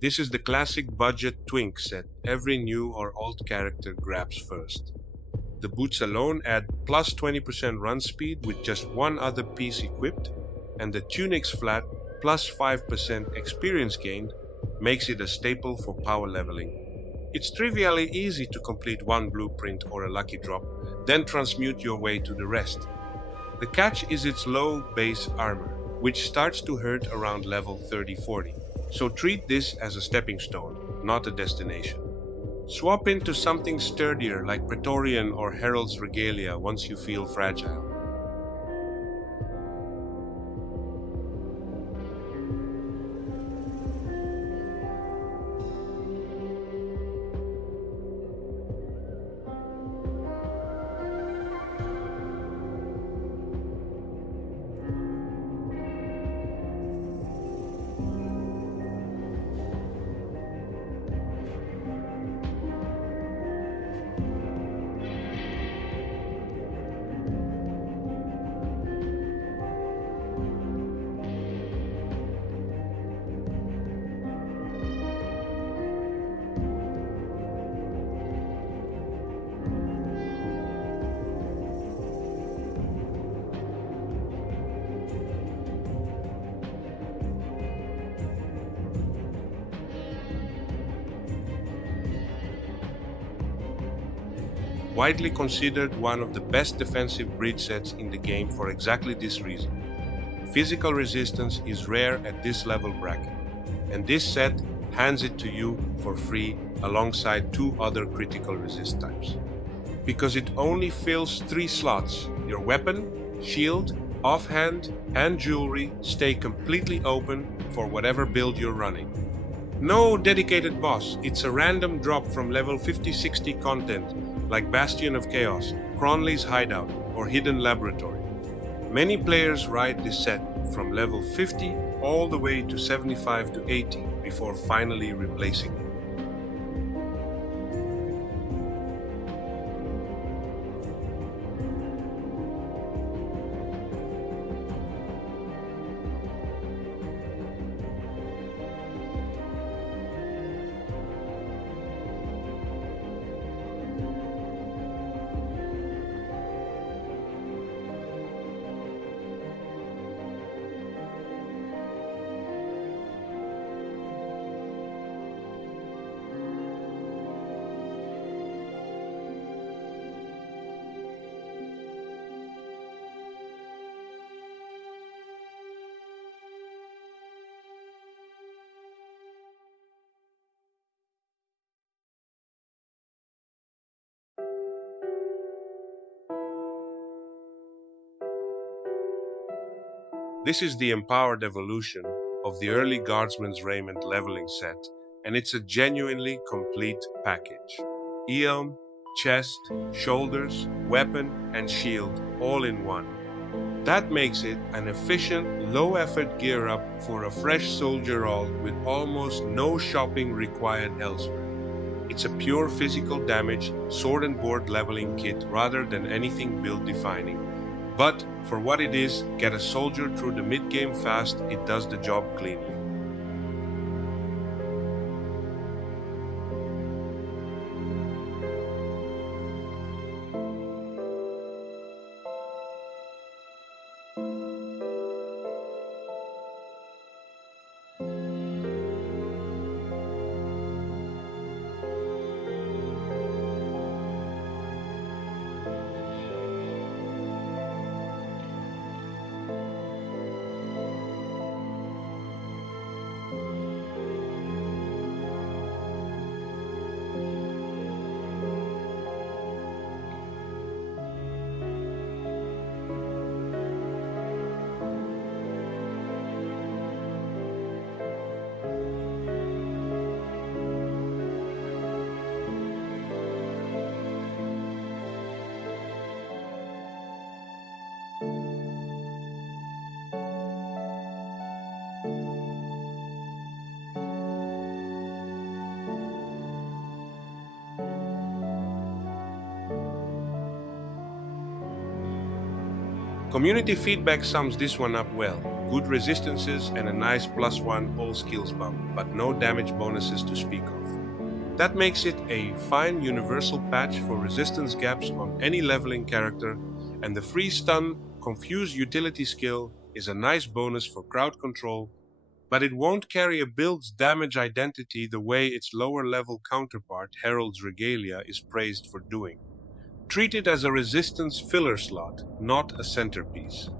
This is the classic budget twink set every new or alt character grabs first. The boots alone add plus 20% run speed with just one other piece equipped, and the tunic's flat plus 5% experience gained makes it a staple for power leveling. It's trivially easy to complete one blueprint or a lucky drop, then transmute your way to the rest. The catch is its low base armor, which starts to hurt around level 30-40, so treat this as a stepping stone, not a destination. Swap into something sturdier like Praetorian or Heralds Regalia once you feel fragile. Widely considered one of the best defensive breed sets in the game for exactly this reason. Physical resistance is rare at this level bracket, and this set hands it to you for free alongside two other critical resist types. Because it only fills 3 slots, your weapon, shield, offhand, and jewelry stay completely open for whatever build you're running. No dedicated boss, it's a random drop from level 50-60 content like Bastion of Chaos, Cronley's Hideout, or Hidden Laboratory. Many players ride this set from level 50 all the way to 75 to 80 before finally replacing it. This is the empowered evolution of the early Guardsman's Raiment leveling set, and it's a genuinely complete package. Eom, chest, shoulders, weapon, and shield all in one. That makes it an efficient, low-effort gear-up for a fresh soldier all with almost no shopping required elsewhere. It's a pure physical damage, sword and board leveling kit rather than anything build-defining. But, for what it is, get a soldier through the mid-game fast, it does the job cleanly. Community feedback sums this one up well. good resistances and a nice +1 all skills bump, but no damage bonuses to speak of. That makes it a fine universal patch for resistance gaps on any leveling character, and the free stun confuse utility skill is a nice bonus for crowd control, but it won't carry a build's damage identity the way its lower level counterpart Heralds Regalia is praised for doing. Treat it as a resistance filler slot, not a centerpiece.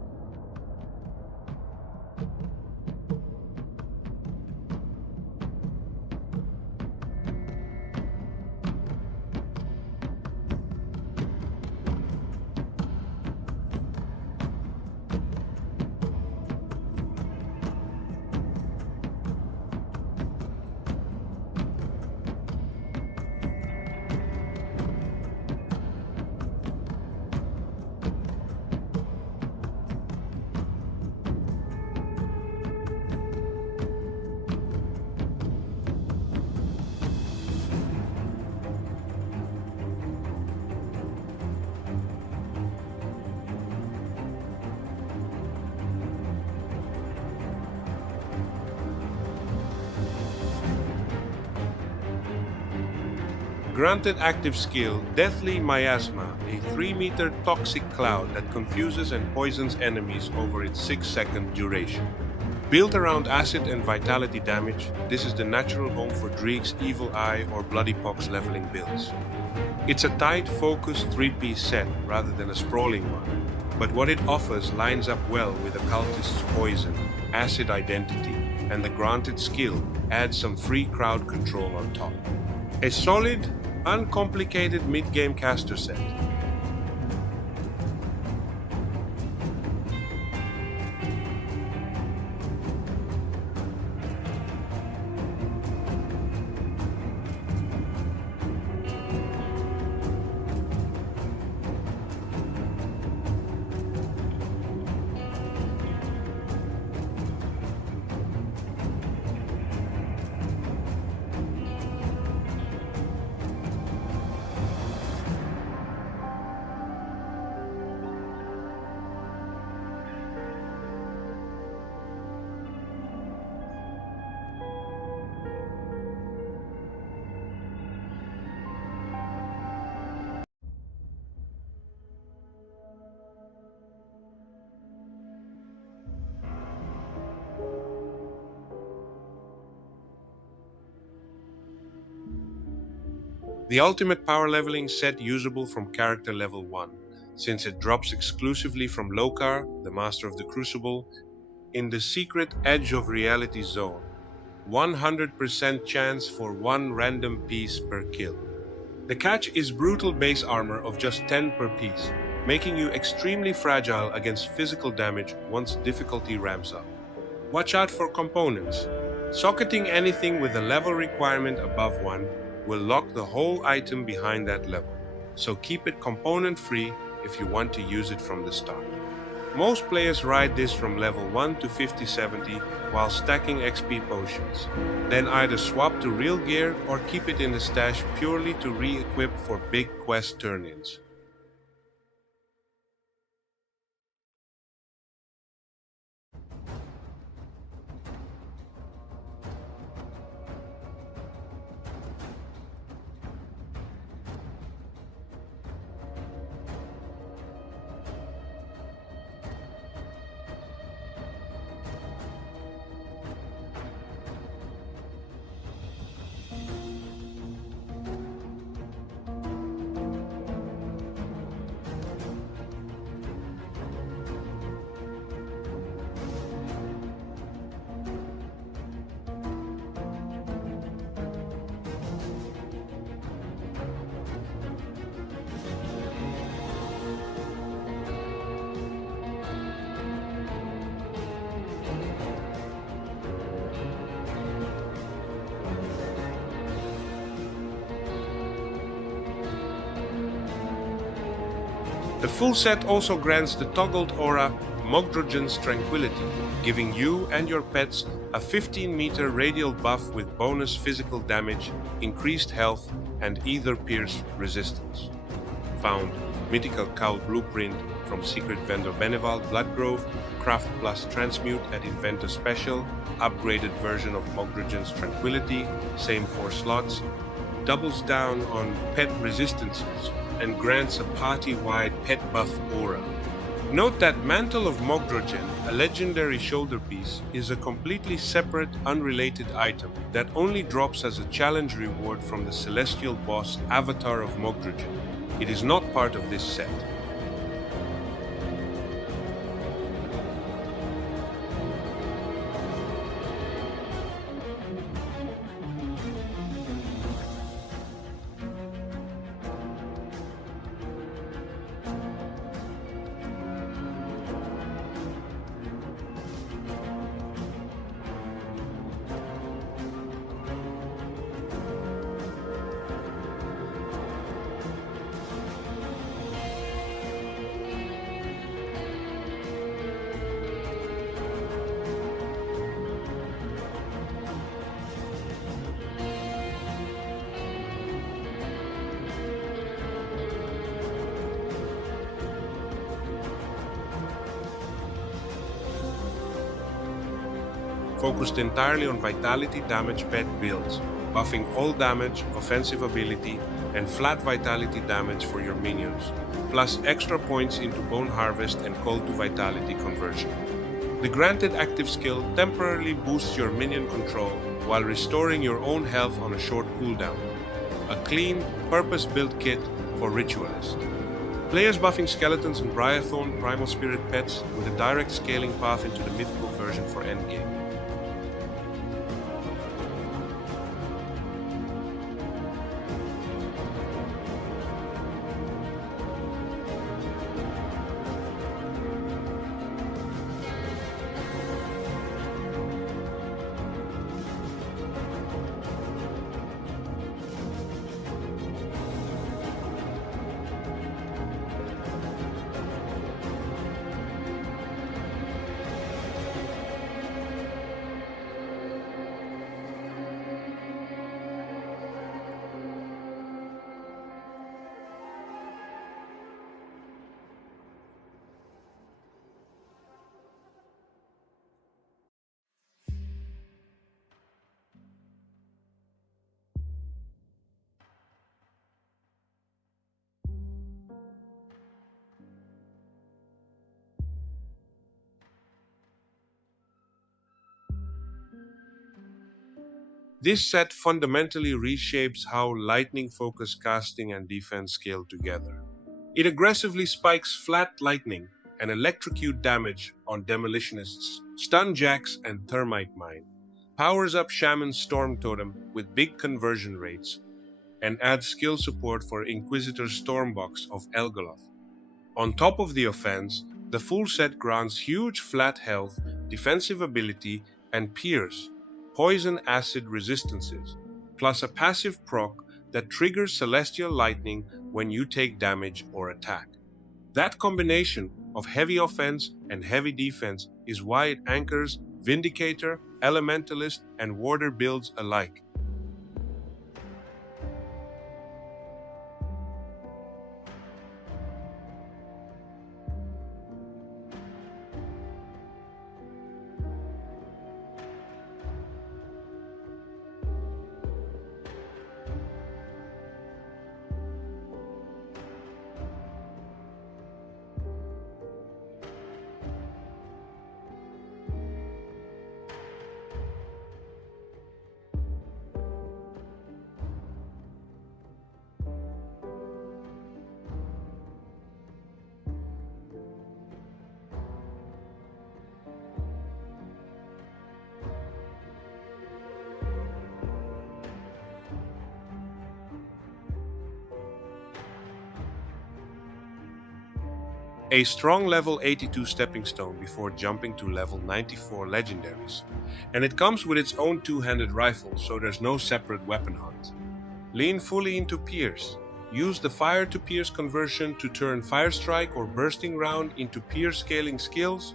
Granted active skill, Deathly Miasma, a 3-meter toxic cloud that confuses and poisons enemies over its 6-second duration. Built around acid and vitality damage, this is the natural home for Dreek's Evil Eye or Bloody Pox leveling builds. It's a tight, focused 3-piece set rather than a sprawling one, but what it offers lines up well with Occultist's Poison, Acid Identity, and the granted skill adds some free crowd control on top. A solid, uncomplicated mid-game caster set. The ultimate power leveling set usable from character level 1, since it drops exclusively from Lokkar, the Master of the Crucible, in the secret Edge of Reality zone. 100% chance for 1 random piece per kill. The catch is brutal base armor of just 10 per piece, making you extremely fragile against physical damage once difficulty ramps up. Watch out for components. Socketing anything with a level requirement above 1 will lock the whole item behind that level, so keep it component free if you want to use it from the start. Most players ride this from level 1 to 50-70 while stacking XP potions, then either swap to real gear or keep it in the stash purely to re-equip for big quest turn-ins. The full set also grants the toggled aura Mogdrogen's Tranquility, giving you and your pets a 15-meter radial buff with bonus physical damage, increased health, and either pierce resistance. Found Mythical Cowl Blueprint from Secret Vendor Benevald Bloodgrove, Craft plus Transmute at Inventor Special, upgraded version of Mogdrogen's Tranquility, same 4 slots, doubles down on pet resistances, and grants a party-wide pet buff aura. Note that Mantle of Mogdrogen, a legendary shoulder piece, is a completely separate, unrelated item that only drops as a challenge reward from the celestial boss Avatar of Mogdrogen. It is not part of this set. Focused entirely on Vitality damage pet builds, buffing all damage, offensive ability, and flat Vitality damage for your minions, plus extra points into Bone Harvest and Call to Vitality conversion. The granted active skill temporarily boosts your minion control while restoring your own health on a short cooldown. A clean, purpose-built kit for Ritualist. Players buffing Skeletons and Briarthorn Primal Spirit pets with a direct scaling path into the mythical version for endgame. This set fundamentally reshapes how lightning-focused casting and defense scale together. It aggressively spikes flat lightning and electrocute damage on Demolitionists, Stun Jacks, and Thermite Mine, powers up Shaman's Storm Totem with big conversion rates, and adds skill support for Inquisitor's Stormbox of Elgoloth. On top of the offense, the full set grants huge flat health, defensive ability, and pierce, poison acid resistances, plus a passive proc that triggers Celestial Lightning when you take damage or attack. That combination of heavy offense and heavy defense is why it anchors Vindicator, Elementalist, and Warder builds alike. A strong level 82 stepping stone before jumping to level 94 legendaries, and it comes with its own two-handed rifle, so there's no separate weapon hunt. Lean fully into Pierce. Use the Fire to Pierce conversion to turn Fire Strike or Bursting Round into Pierce scaling skills.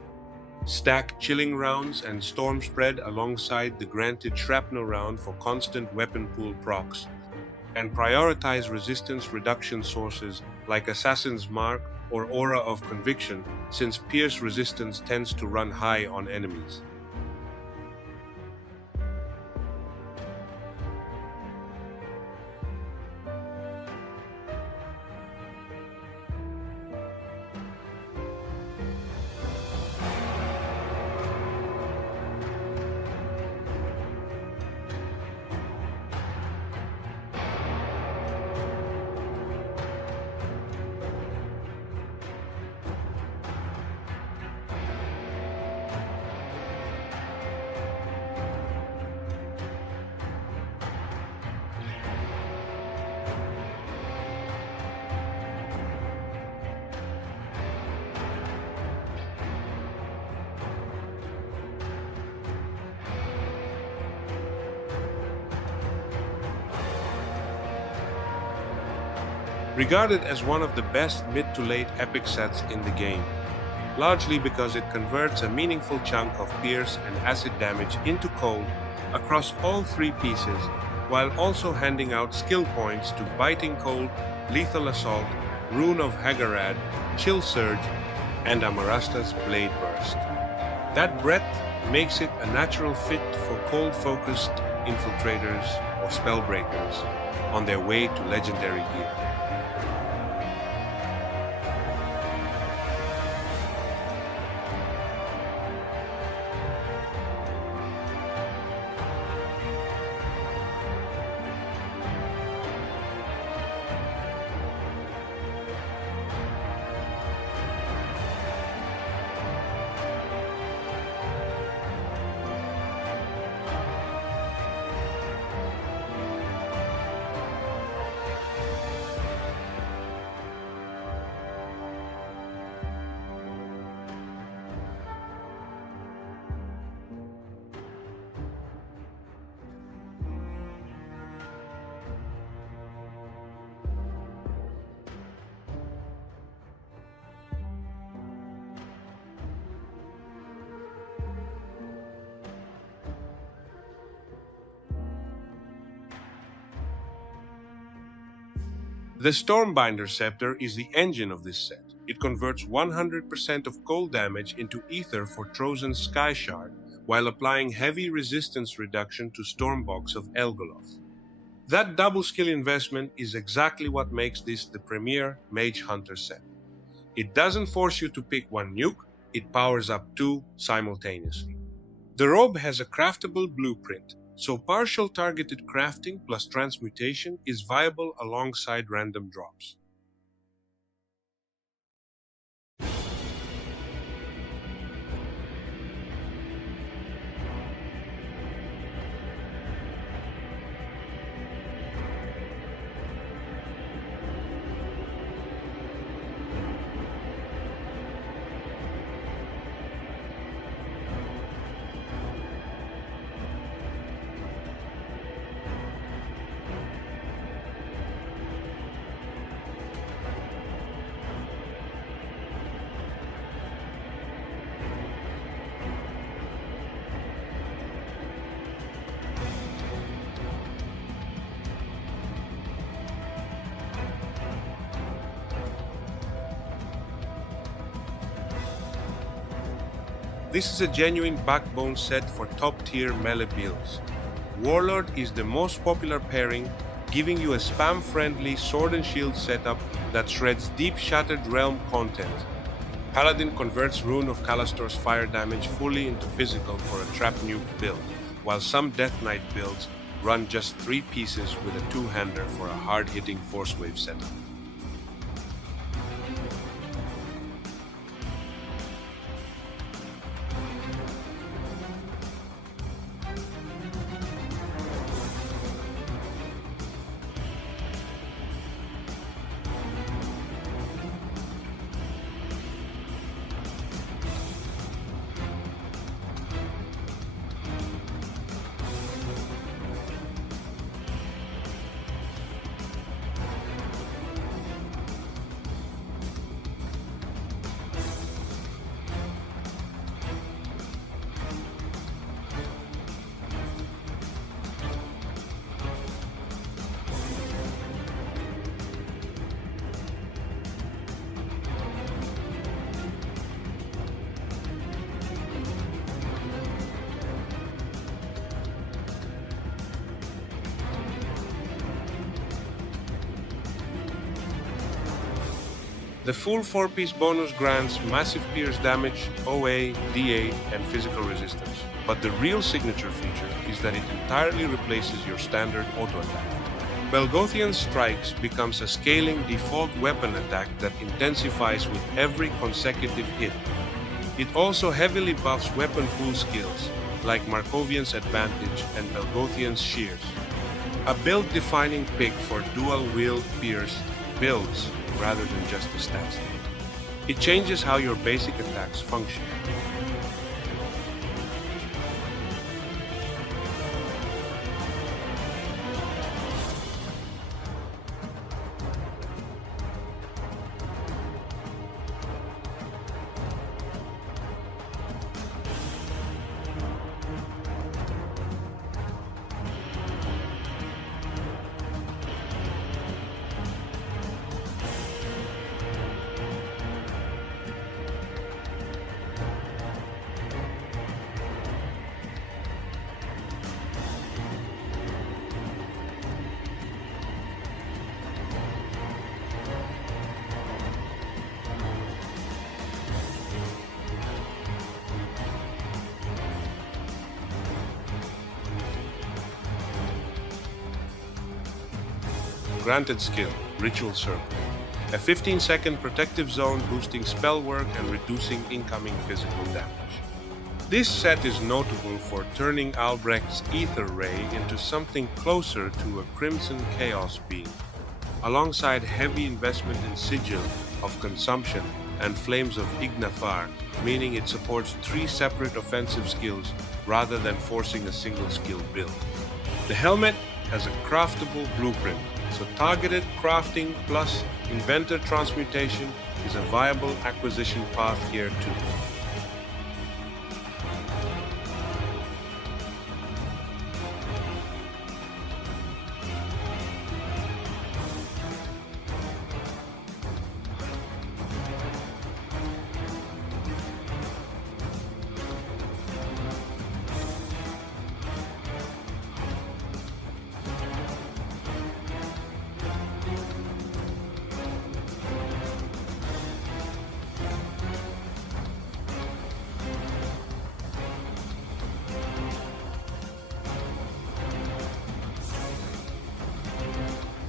Stack Chilling Rounds and Storm Spread alongside the granted Shrapnel round for constant weapon pool procs. and prioritize resistance reduction sources like Assassin's Mark or Aura of Conviction, since pierce resistance tends to run high on enemies. Regarded as one of the best mid to late epic sets in the game, largely because it converts a meaningful chunk of pierce and acid damage into cold across all three pieces, while also handing out skill points to Biting Cold, Lethal Assault, Rune of Hagarad, Chill Surge, and Amarasta's Blade Burst. That breadth makes it a natural fit for cold-focused infiltrators or spellbreakers on their way to legendary gear. The Stormbinder Scepter is the engine of this set. It converts 100% of cold damage into ether for Trozen's Sky Shard, while applying heavy resistance reduction to Stormbox of Elgoloth. That double skill investment is exactly what makes this the premier Mage Hunter set. It doesn't force you to pick one nuke, it powers up two simultaneously. The robe has a craftable blueprint, so partial targeted crafting plus transmutation is viable alongside random drops. This is a genuine backbone set for top-tier melee builds. Warlord is the most popular pairing, giving you a spam-friendly sword and shield setup that shreds deep Shattered Realm content. Paladin converts Rune of Callastor's fire damage fully into physical for a trap nuke build, while some Death Knight builds run just 3 pieces with a 2-hander for a hard-hitting Force Wave setup. The full 4-piece bonus grants massive pierce damage, OA, DA, and physical resistance. But the real signature feature is that it entirely replaces your standard auto attack. Belgothian Strikes becomes a scaling default weapon attack that intensifies with every consecutive hit. It also heavily buffs weapon pool skills, like Markovian's Advantage and Belgothian's Shears. A build-defining pick for dual-wield pierce builds rather than just a stat state. It changes how your basic attacks function. Granted skill, Ritual Circle. A 15-second protective zone boosting spell work and reducing incoming physical damage. This set is notable for turning Albrecht's Ether Ray into something closer to a Crimson Chaos Beam, alongside heavy investment in Sigil of Consumption and Flames of Ignafar, meaning it supports 3 separate offensive skills rather than forcing a single skill build. The helmet has a craftable blueprint, so targeted crafting plus Inventor Transmutation is a viable acquisition path here too.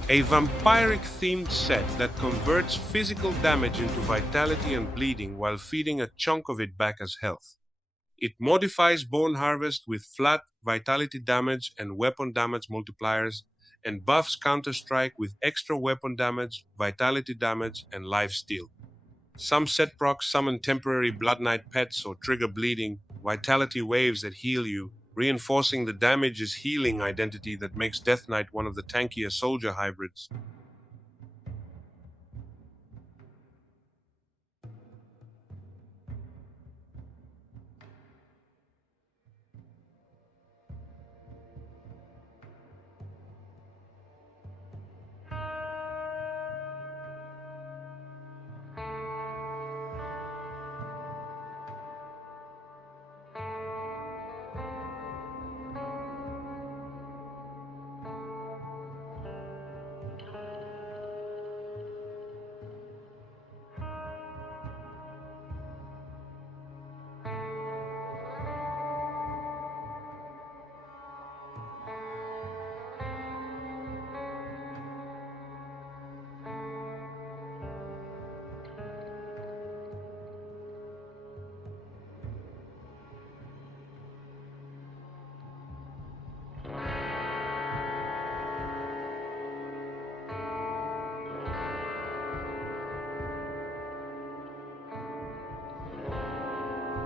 A vampiric-themed set that converts physical damage into vitality and bleeding while feeding a chunk of it back as health. It modifies Bone Harvest with flat vitality damage and weapon damage multipliers, and buffs Counter-Strike with extra weapon damage, vitality damage, and lifesteal. Some set procs summon temporary Blood Knight pets or trigger bleeding, vitality waves that heal you, reinforcing the damage is healing identity that makes Death Knight one of the tankier soldier hybrids.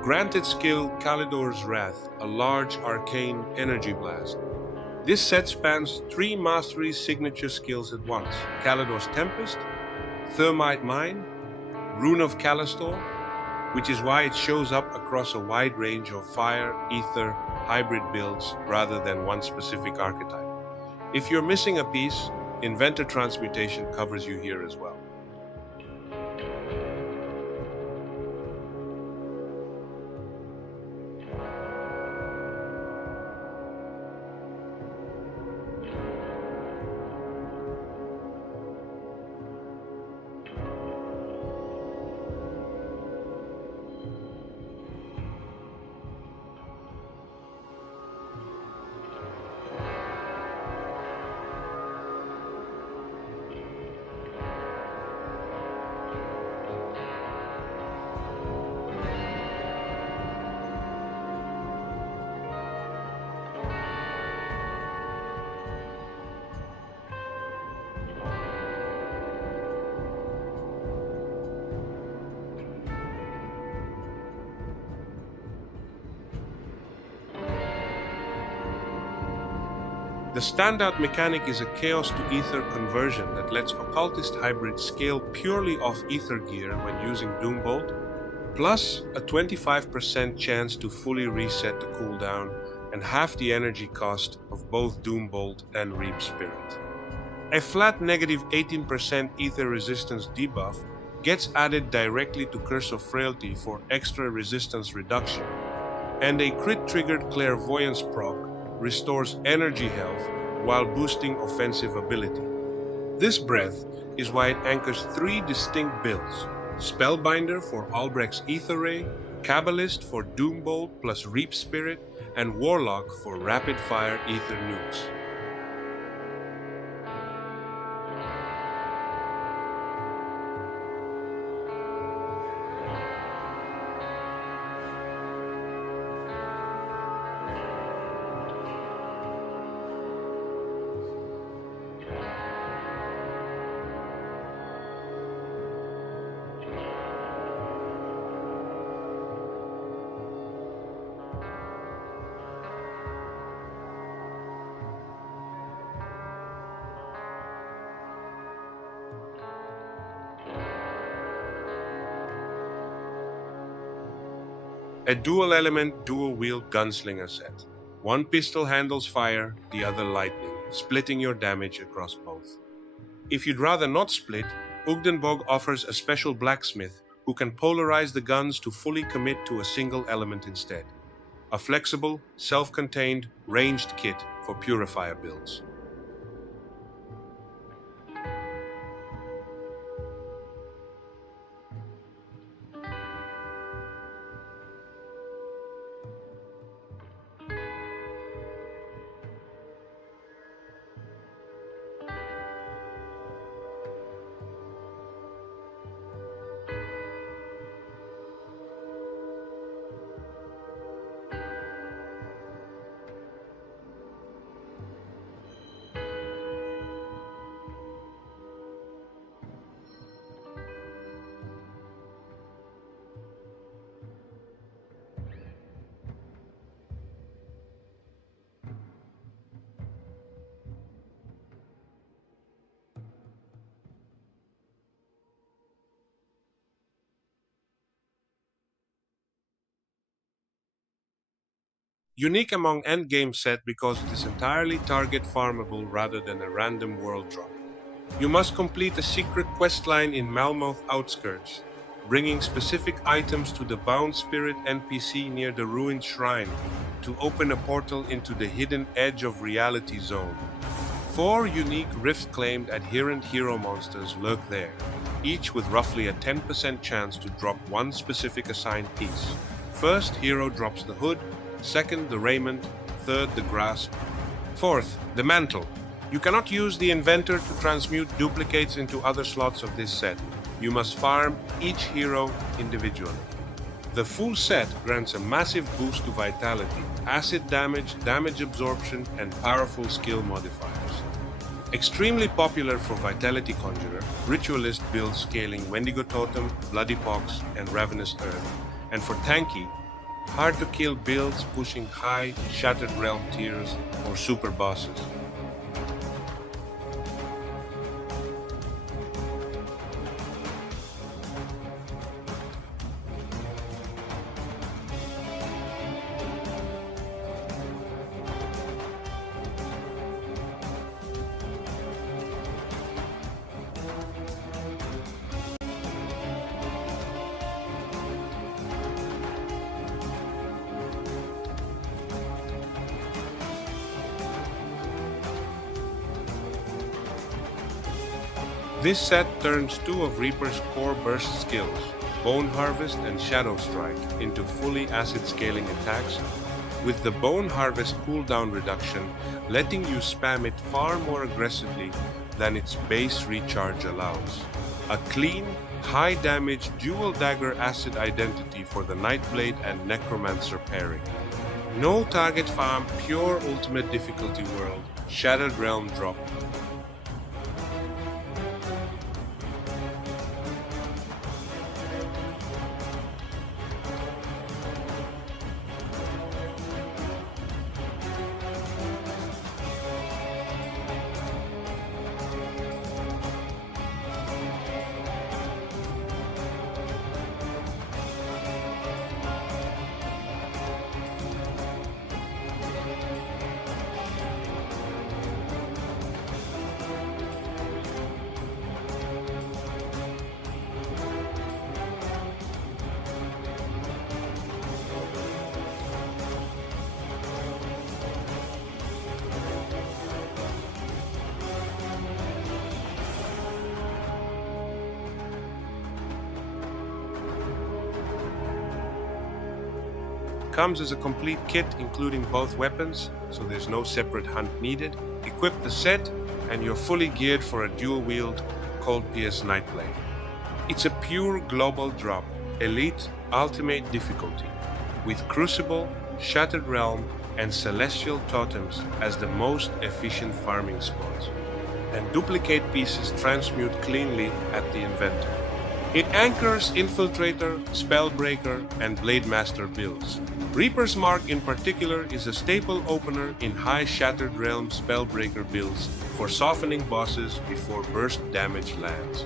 Granted skill Callidor's Wrath, a large arcane energy blast. This set spans 3 mastery signature skills at once: Callidor's Tempest, Thermite Mine, Rune of Callistor, which is why it shows up across a wide range of fire, ether, hybrid builds rather than one specific archetype. If you're missing a piece, Inventor Transmutation covers you here as well. The standout mechanic is a Chaos to Ether conversion that lets Occultist hybrids scale purely off Ether gear when using Doombolt, plus a 25% chance to fully reset the cooldown and half the energy cost of both Doombolt and Reap Spirit. A flat negative 18% Ether resistance debuff gets added directly to Curse of Frailty for extra resistance reduction, and a crit-triggered Clairvoyance proc restores energy health while boosting offensive ability. This breath is why it anchors 3 distinct builds: Spellbinder for Albrecht's Ether Ray, Kabbalist for Doombolt plus Reap Spirit, and Warlock for rapid-fire Ether nukes. A dual-element, dual-wield gunslinger set. One pistol handles fire, the other lightning, splitting your damage across both. If you'd rather not split, Ugdenbog offers a special blacksmith who can polarize the guns to fully commit to a single element instead. A flexible, self-contained, ranged kit for purifier builds. Unique among endgame set because it is entirely target farmable rather than a random world drop. You must complete a secret questline in Malmouth Outskirts, bringing specific items to the Bound Spirit NPC near the ruined shrine to open a portal into the hidden Edge of Reality zone. 4 unique Rift-claimed adherent hero monsters lurk there, each with roughly a 10% chance to drop one specific assigned piece. First, hero drops the hood, second, the raiment, third, the grasp, fourth, the mantle. You cannot use the inventor to transmute duplicates into other slots of this set. You must farm each hero individually. The full set grants a massive boost to vitality, acid damage, damage absorption, and powerful skill modifiers. Extremely popular for Vitality Conjurer, Ritualist builds scaling Wendigo Totem, Bloody Pox, and Ravenous Earth, and for tanky, hard-to-kill builds pushing high, Shattered Realm tiers or super bosses. This set turns 2 of Reaper's core burst skills, Bone Harvest and Shadow Strike, into fully acid scaling attacks, with the Bone Harvest cooldown reduction letting you spam it far more aggressively than its base recharge allows. A clean, high damage dual dagger acid identity for the Nightblade and Necromancer pairing. No target farm, pure ultimate difficulty world, Shattered Realm drop. comes as a complete kit including both weapons, so there's no separate hunt needed. Equip the set and you're fully geared for a dual-wield Cold Pierce Nightblade. It's a pure global drop, elite ultimate difficulty, with Crucible, Shattered Realm, and Celestial Totems as the most efficient farming spots, and duplicate pieces transmute cleanly at the inventor. It anchors Infiltrator, Spellbreaker, and Blade Master builds. Reaper's Mark in particular is a staple opener in high Shattered Realm Spellbreaker builds for softening bosses before burst damage lands.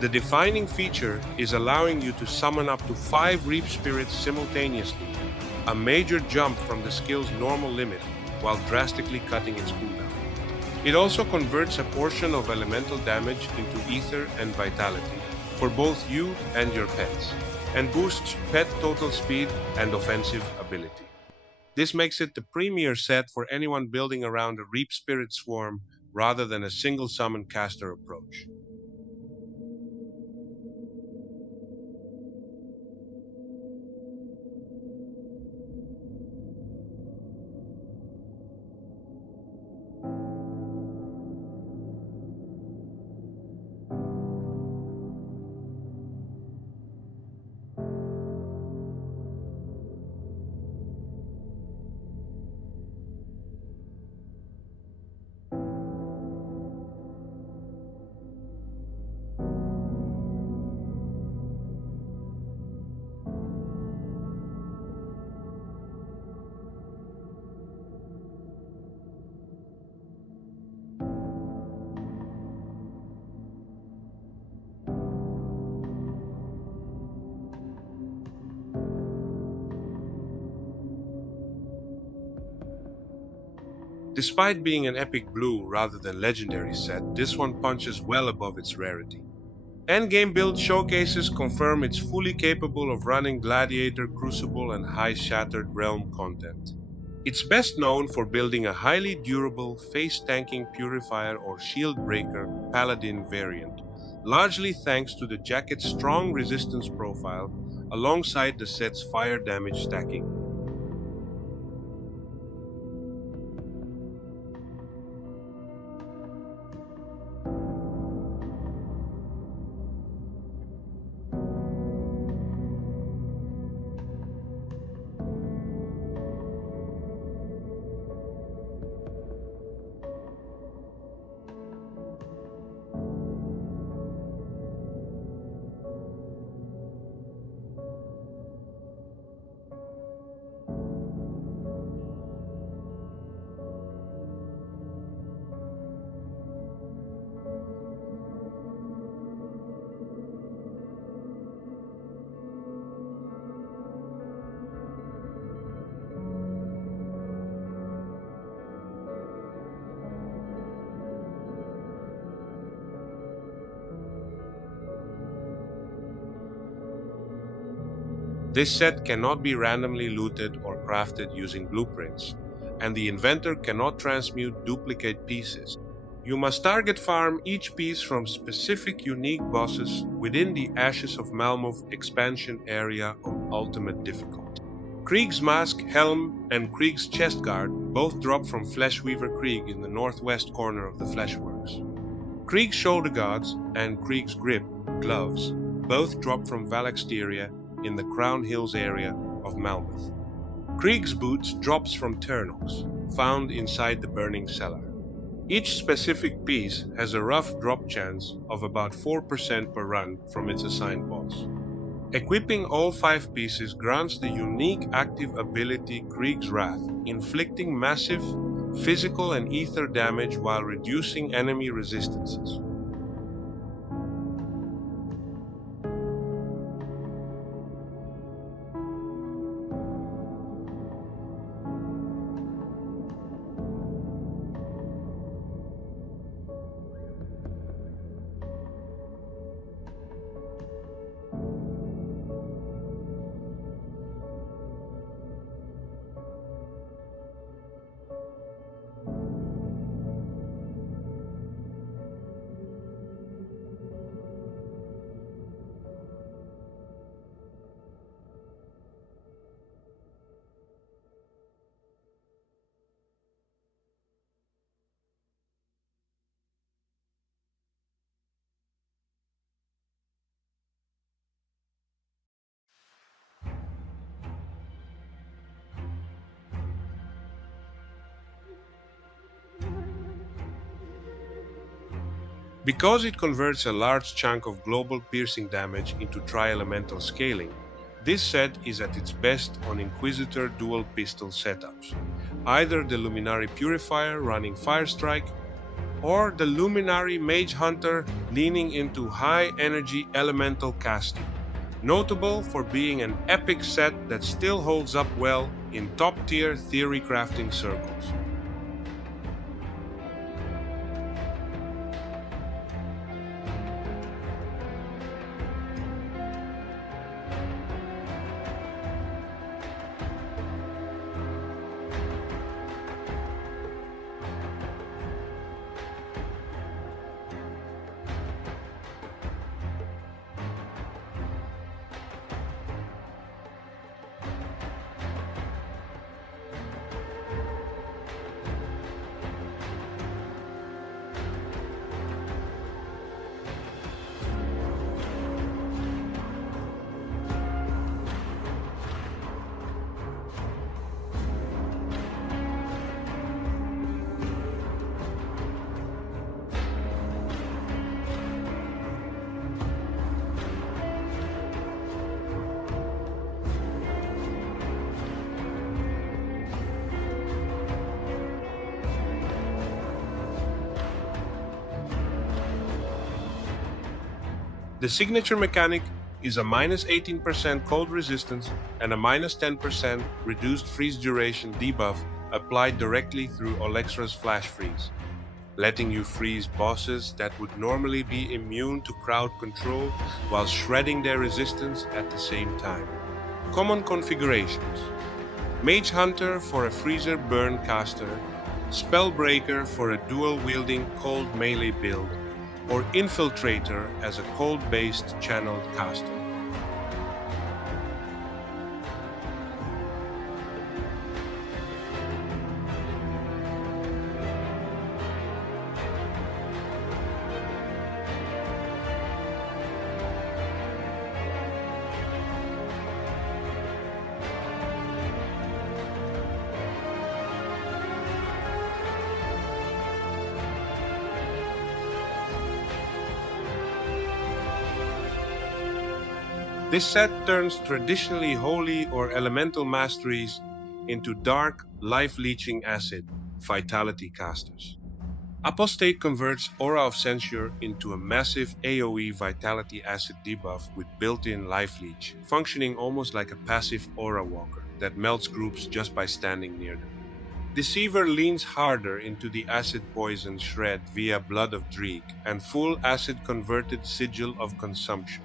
The defining feature is allowing you to summon up to 5 Reap Spirits simultaneously, a major jump from the skill's normal limit while drastically cutting its cooldown. It also converts a portion of elemental damage into Ether and Vitality for both you and your pets, and boosts pet total speed and offensive ability. This makes it the premier set for anyone building around a Reap Spirit swarm rather than a single summon caster approach. Despite being an epic blue rather than legendary set, this one punches well above its rarity. Endgame build showcases confirm it's fully capable of running Gladiator, Crucible, and high Shattered Realm content. It's best known for building a highly durable, face-tanking Purifier or Shield Breaker Paladin variant, largely thanks to the jacket's strong resistance profile alongside the set's fire damage stacking. This set cannot be randomly looted or crafted using blueprints, and the inventor cannot transmute duplicate pieces. You must target farm each piece from specific unique bosses within the Ashes of Malmoth expansion area of ultimate difficulty. Krieg's Mask, Helm, and Krieg's Chest Guard both drop from Fleshweaver Krieg in the northwest corner of the Fleshworks. Krieg's Shoulder Guards and Krieg's Grip, Gloves, both drop from Valexteria in the Crown Hills area of Malmoth. Krieg's Boots drops from Turnox, found inside the burning cellar. Each specific piece has a rough drop chance of about 4% per run from its assigned boss. Equipping all 5 pieces grants the unique active ability Krieg's Wrath, inflicting massive physical and ether damage while reducing enemy resistances. Because it converts a large chunk of global piercing damage into tri-elemental scaling, this set is at its best on Inquisitor dual pistol setups, either the Luminari Purifier running Firestrike, or the Luminari Mage Hunter leaning into high-energy elemental casting, notable for being an epic set that still holds up well in top-tier theory crafting circles. The signature mechanic is a minus 18% cold resistance and a minus 10% reduced freeze duration debuff applied directly through Olexra's Flash Freeze, letting you freeze bosses that would normally be immune to crowd control while shredding their resistance at the same time. Common configurations: Mage Hunter for a Freezer Burn caster, Spellbreaker for a dual-wielding cold melee build, or Infiltrator as a cold-based channeled caster. This set turns traditionally holy or elemental masteries into dark, life-leeching acid, vitality casters. Apostate converts Aura of Censure into a massive AoE vitality acid debuff with built-in life leech, functioning almost like a passive aura walker that melts groups just by standing near them. Deceiver leans harder into the acid poison shred via Blood of Dreeg and full acid converted Sigil of Consumption.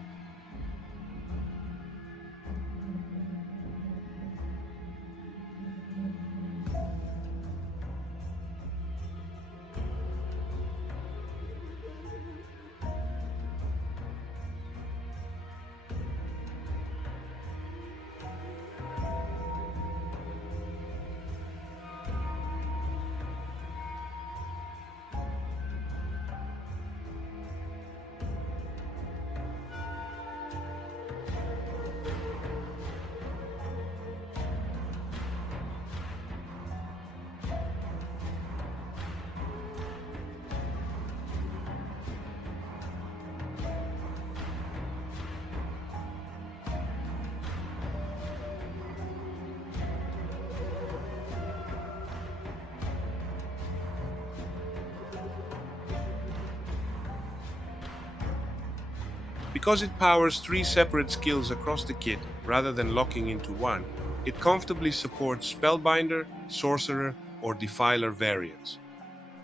Because it powers 3 separate skills across the kit rather than locking into one, it comfortably supports Spellbinder, Sorcerer, or Defiler variants.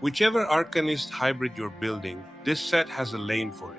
Whichever Arcanist hybrid you're building, this set has a lane for it.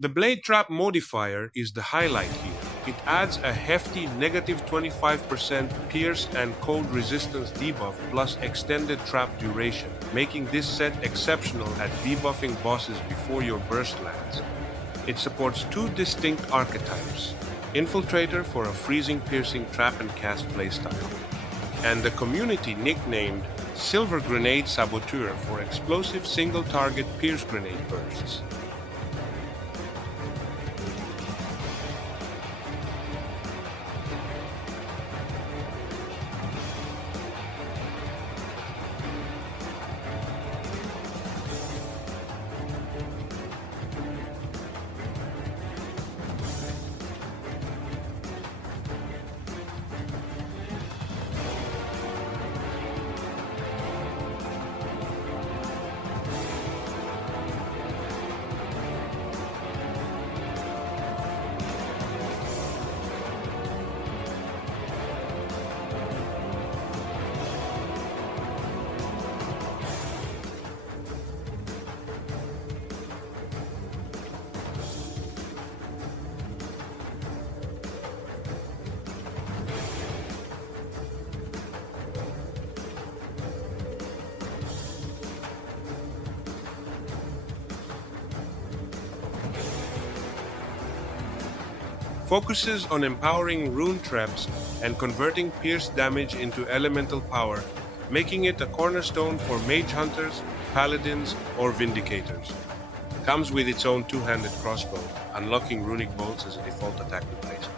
The Blade Trap modifier is the highlight here. It adds a hefty negative 25% pierce and cold resistance debuff plus extended trap duration, making this set exceptional at debuffing bosses before your burst lands. It supports 2 distinct archetypes, Infiltrator for a freezing piercing trap and cast playstyle, and the community nicknamed Silver Grenade Saboteur for explosive single target pierce grenade bursts. Focuses on empowering rune traps and converting pierce damage into elemental power, making it a cornerstone for mage hunters, paladins, or vindicators. Comes with its own 2-handed crossbow, unlocking runic bolts as a default attack replacement.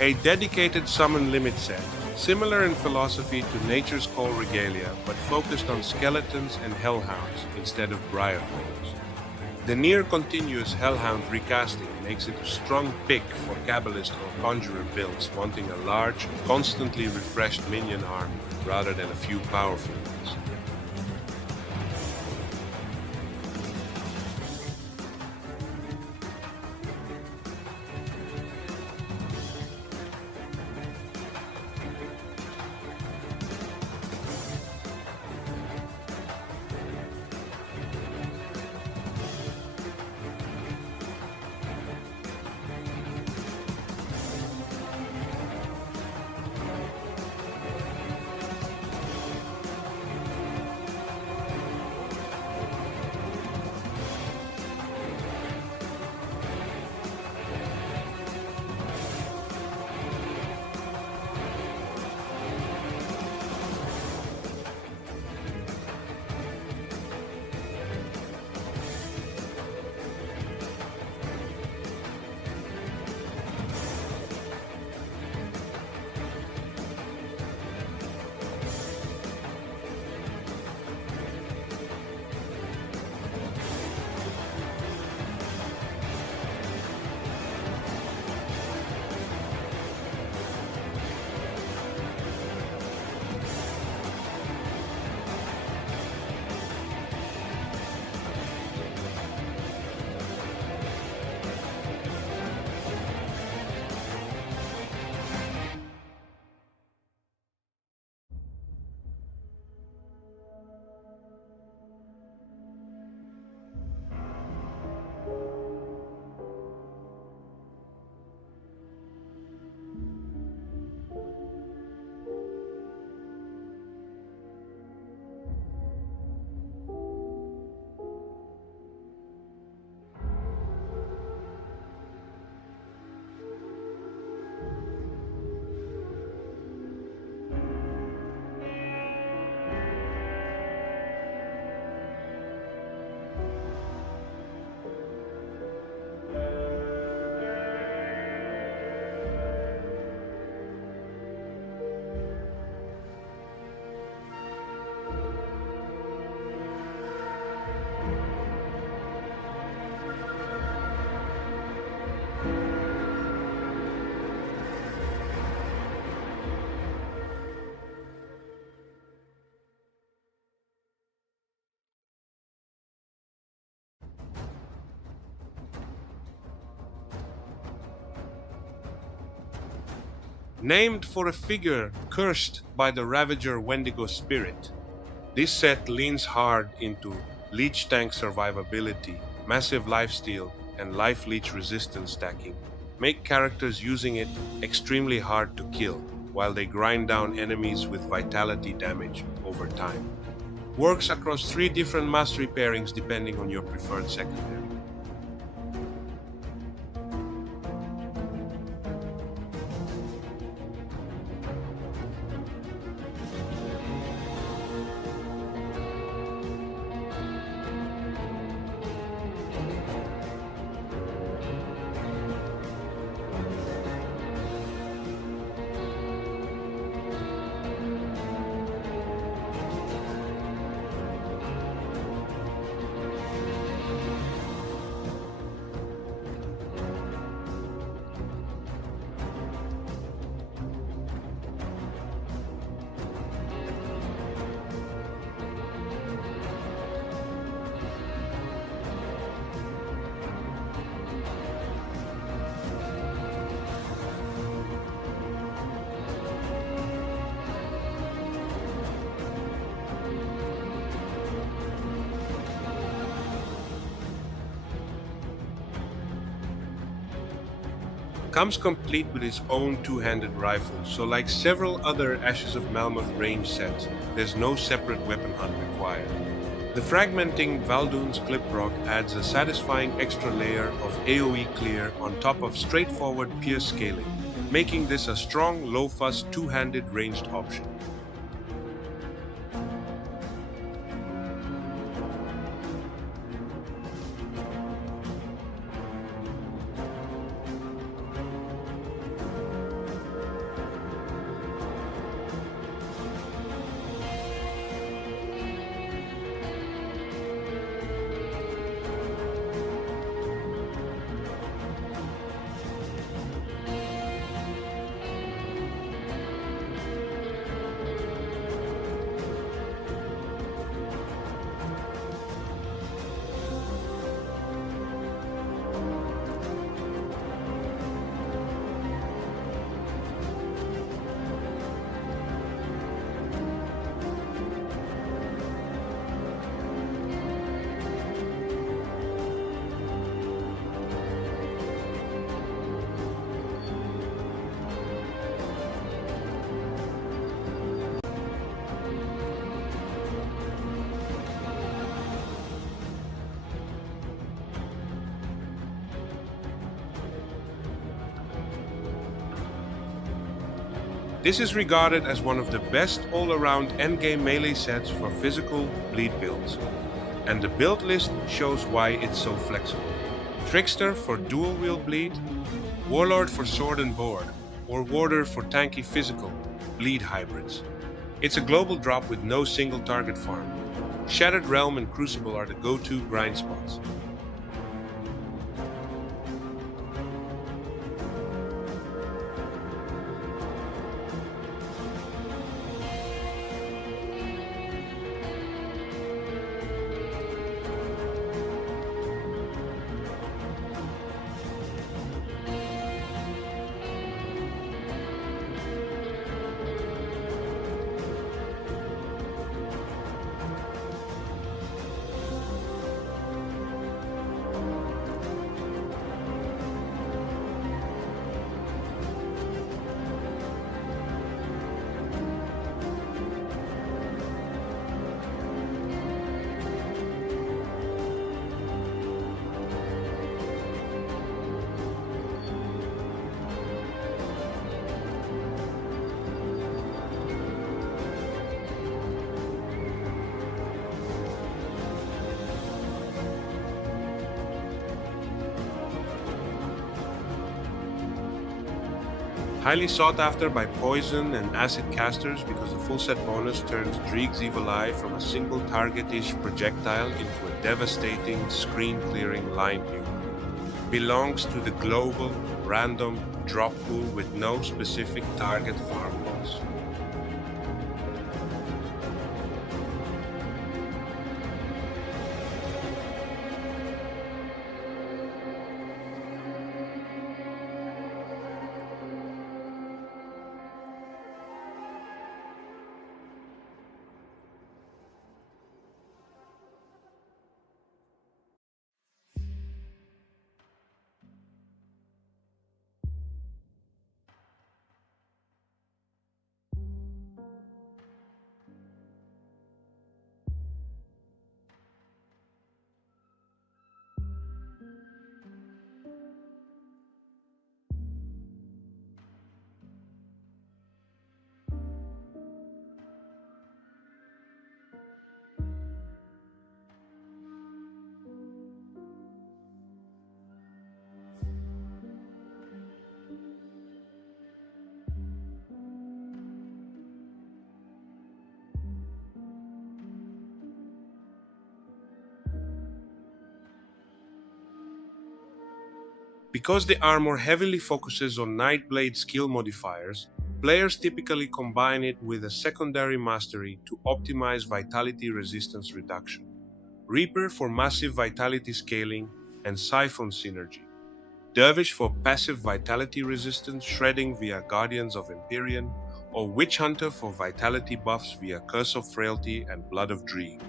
A dedicated summon limit set, similar in philosophy to Nature's Call Regalia, but focused on skeletons and hellhounds instead of briarthorns. The near-continuous hellhound recasting makes it a strong pick for Kabbalist or Conjurer builds wanting a large, constantly refreshed minion army rather than a few powerful ones. Named for a figure cursed by the Ravager Wendigo spirit, this set leans hard into leech tank survivability, massive lifesteal, and life leech resistance stacking, make characters using it extremely hard to kill, while they grind down enemies with vitality damage over time. Works across 3 different mastery pairings depending on your preferred secondary. Comes complete with its own 2-handed rifle, so like several other Ashes of Malmoth range sets, there's no separate weapon hunt required. The fragmenting Valdoon's Cliprock adds a satisfying extra layer of AoE clear on top of straightforward pierce scaling, making this a strong, low-fuss 2-handed ranged option. This is regarded as one of the best all-around endgame melee sets for physical bleed builds, and the build list shows why it's so flexible. Trickster for dual-wield bleed, Warlord for sword and board, or Warder for tanky physical bleed hybrids. It's a global drop with no single target farm. Shattered Realm and Crucible are the go-to grind spots. Highly sought after by poison and acid casters because the full set bonus turns Dreeg's Evil Eye from a single target-ish projectile into a devastating screen-clearing line nuke. Belongs to the global, random drop pool with no specific target farm loss. Because the armor heavily focuses on Nightblade skill modifiers, players typically combine it with a secondary mastery to optimize vitality resistance reduction, Reaper for massive vitality scaling and Siphon synergy, Dervish for passive vitality resistance shredding via Guardians of Empyrean, or Witch Hunter for vitality buffs via Curse of Frailty and Blood of Dream.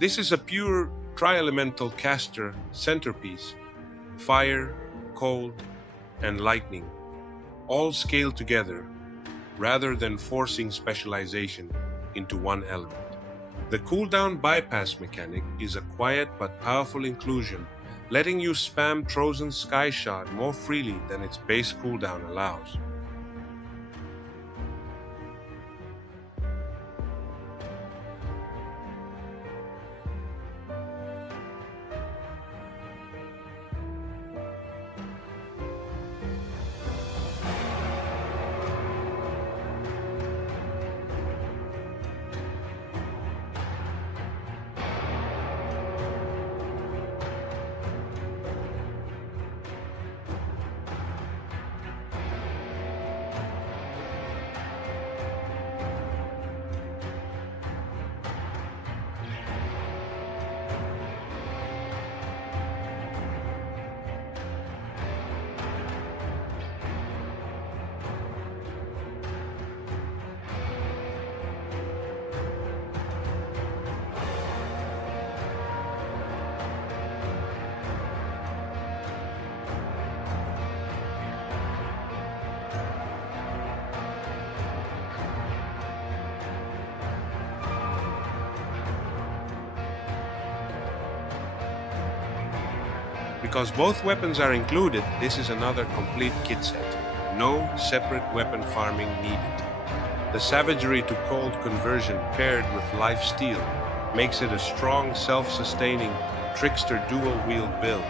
This is a pure tri-elemental caster centerpiece, fire, cold, and lightning, all scaled together rather than forcing specialization into one element. The cooldown bypass mechanic is a quiet but powerful inclusion, letting you spam Trojan's Sky Shard more freely than its base cooldown allows. Because both weapons are included, this is another complete kit set. No separate weapon farming needed. The Savagery to Cold conversion paired with Lifesteal makes it a strong, self-sustaining, trickster dual-wield build.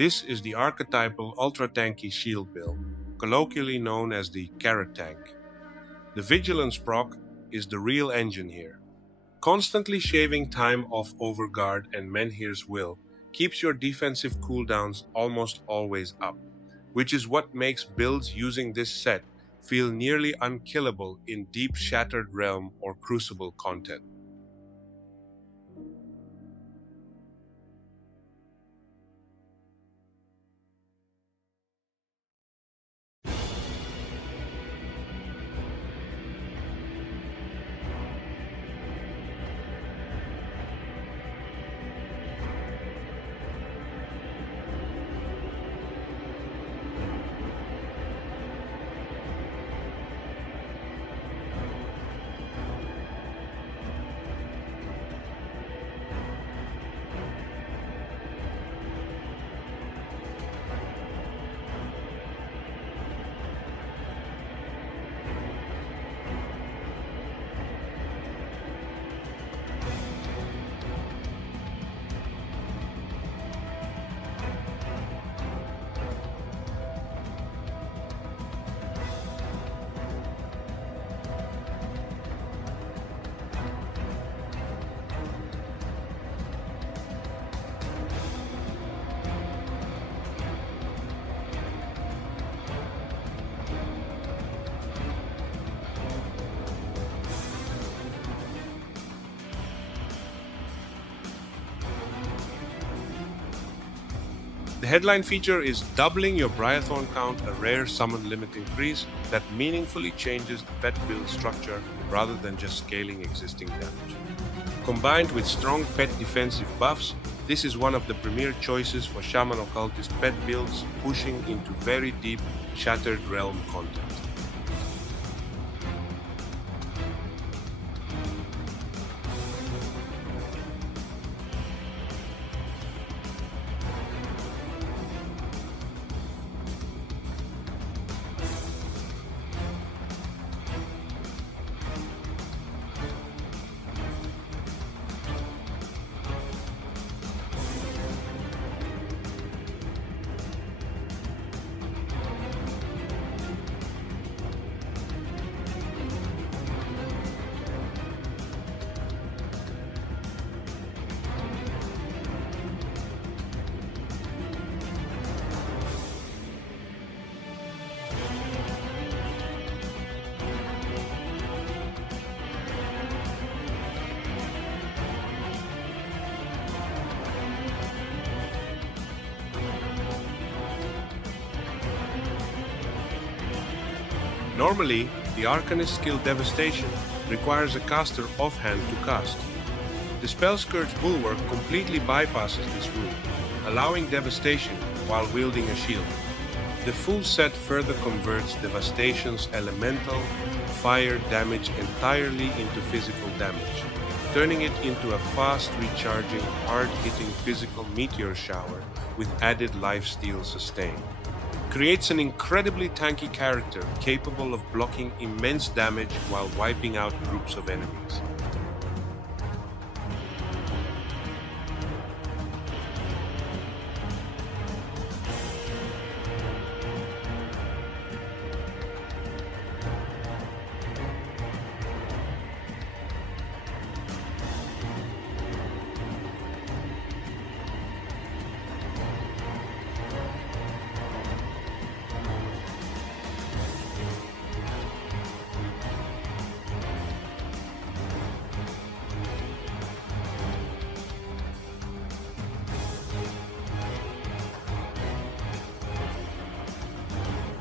This is the archetypal ultra-tanky shield build, colloquially known as the carrot tank. The Vigilance proc is the real engine here. Constantly shaving time off Overguard and Menhir's Will keeps your defensive cooldowns almost always up, which is what makes builds using this set feel nearly unkillable in Deep Shattered Realm or Crucible content. The headline feature is doubling your Briarthorn count, a rare summon limit increase that meaningfully changes the pet build structure rather than just scaling existing damage. Combined with strong pet defensive buffs, this is one of the premier choices for Shaman Occultist pet builds pushing into very deep Shattered Realm content. Normally, the Arcanist skill Devastation requires a caster offhand to cast. The Spell Scourge Bulwark completely bypasses this rule, allowing Devastation while wielding a shield. The full set further converts Devastation's elemental fire damage entirely into physical damage, turning it into a fast recharging, hard-hitting physical meteor shower with added lifesteal sustain. Creates an incredibly tanky character capable of blocking immense damage while wiping out groups of enemies.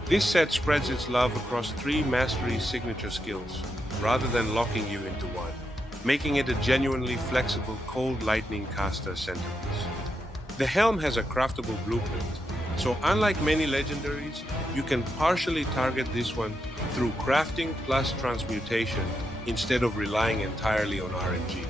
This set spreads its love across 3 Mastery signature skills, rather than locking you into one, making it a genuinely flexible cold lightning caster centerpiece. The helm has a craftable blueprint, so unlike many legendaries, you can partially target this one through crafting plus transmutation instead of relying entirely on RNG.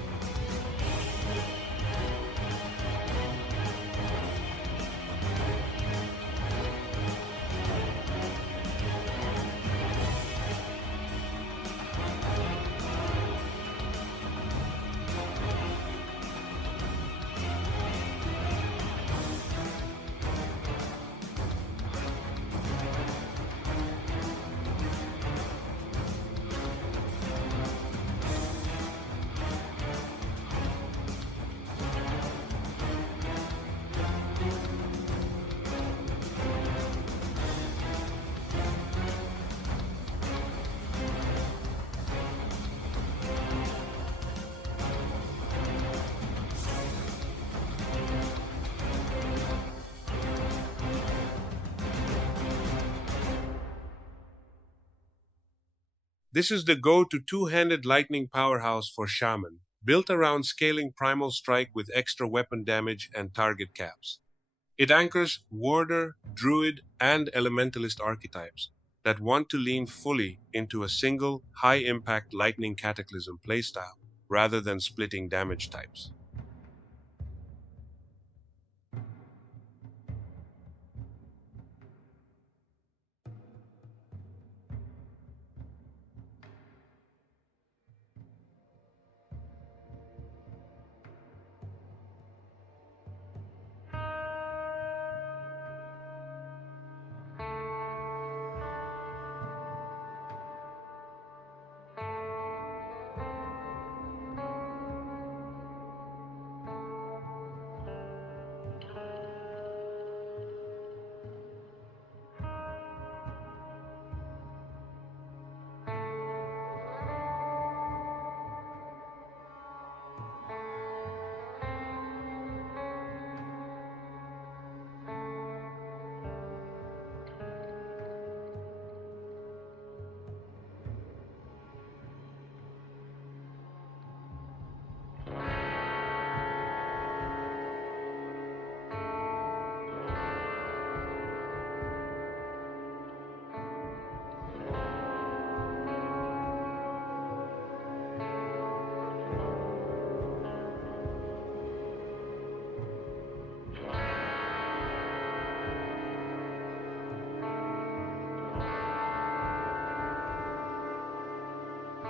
This is the go-to two-handed lightning powerhouse for Shaman, built around scaling Primal Strike with extra weapon damage and target caps. It anchors Warder, Druid, and Elementalist archetypes that want to lean fully into a single, high-impact Lightning Cataclysm playstyle, rather than splitting damage types.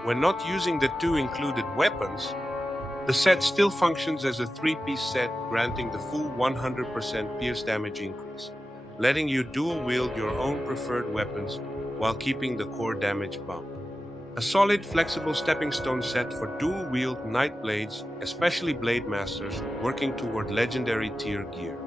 When not using the 2 included weapons, the set still functions as a 3-piece set, granting the full 100% pierce damage increase, letting you dual-wield your own preferred weapons while keeping the core damage bump. A solid, flexible stepping stone set for dual-wield Knight Blades, especially Blade Masters, working toward legendary tier gear.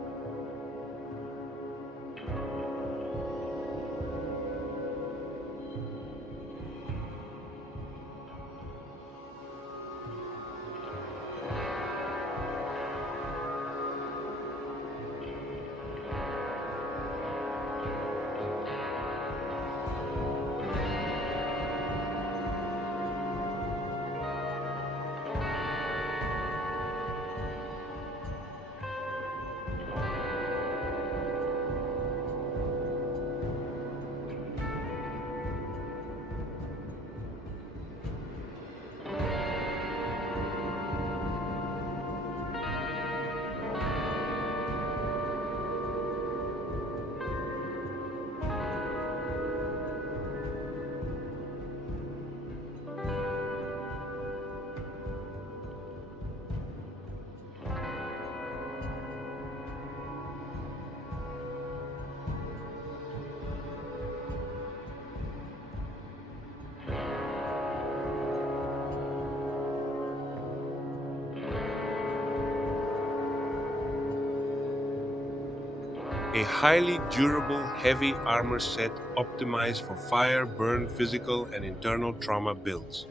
A highly durable, heavy armor set optimized for fire, burn, physical, and internal trauma builds.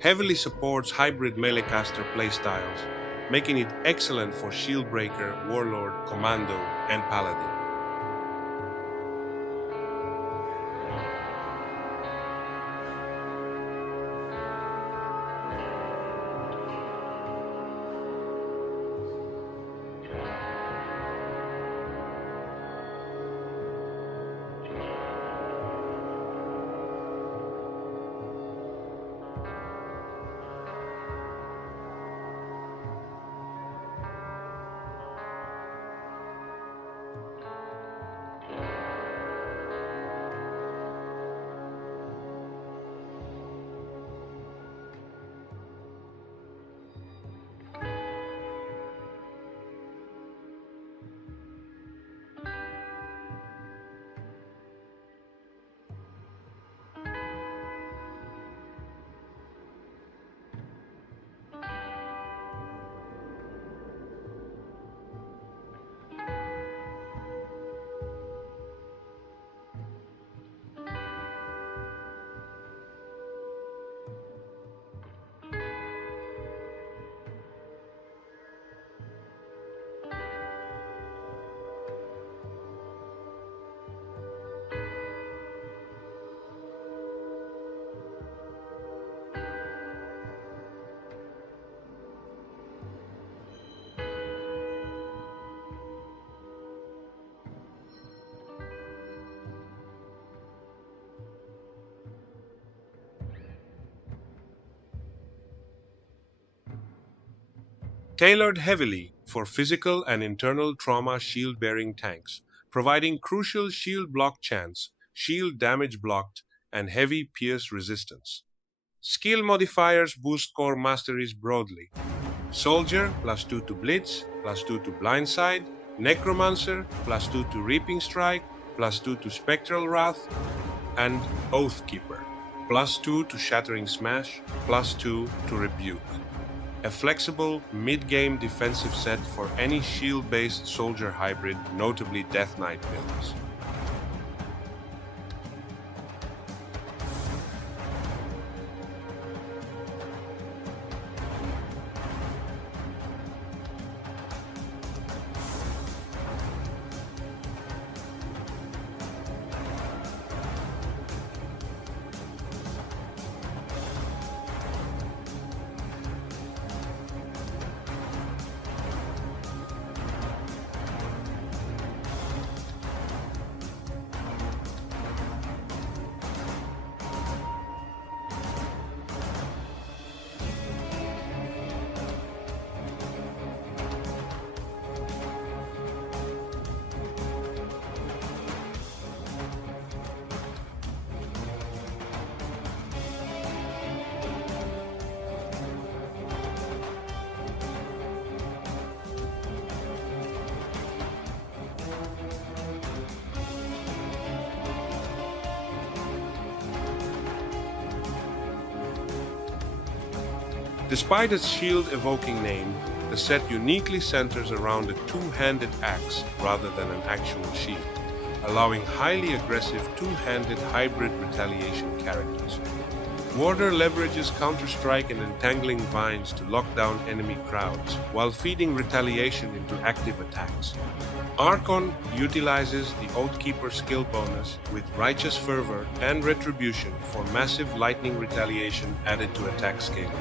Heavily supports hybrid meleecaster playstyles, making it excellent for Shieldbreaker, Warlord, Commando, and Paladin. Tailored heavily for physical and internal trauma shield-bearing tanks, providing crucial shield block chance, shield damage blocked, and heavy pierce resistance. Skill modifiers boost core masteries broadly. Soldier, +2 to Blitz, +2 to Blindside. Necromancer, +2 to Reaping Strike, +2 to Spectral Wrath. And Oathkeeper, +2 to Shattering Smash, +2 to Rebuke. A flexible, mid-game defensive set for any shield-based soldier hybrid, notably Death Knight builds. Despite its shield-evoking name, the set uniquely centers around a two-handed axe rather than an actual shield, allowing highly aggressive two-handed hybrid retaliation characters. Warder leverages Counter-Strike and Entangling Vines to lock down enemy crowds, while feeding retaliation into active attacks. Archon utilizes the Oathkeeper skill bonus with Righteous Fervor and Retribution for massive lightning retaliation added to attack scaling.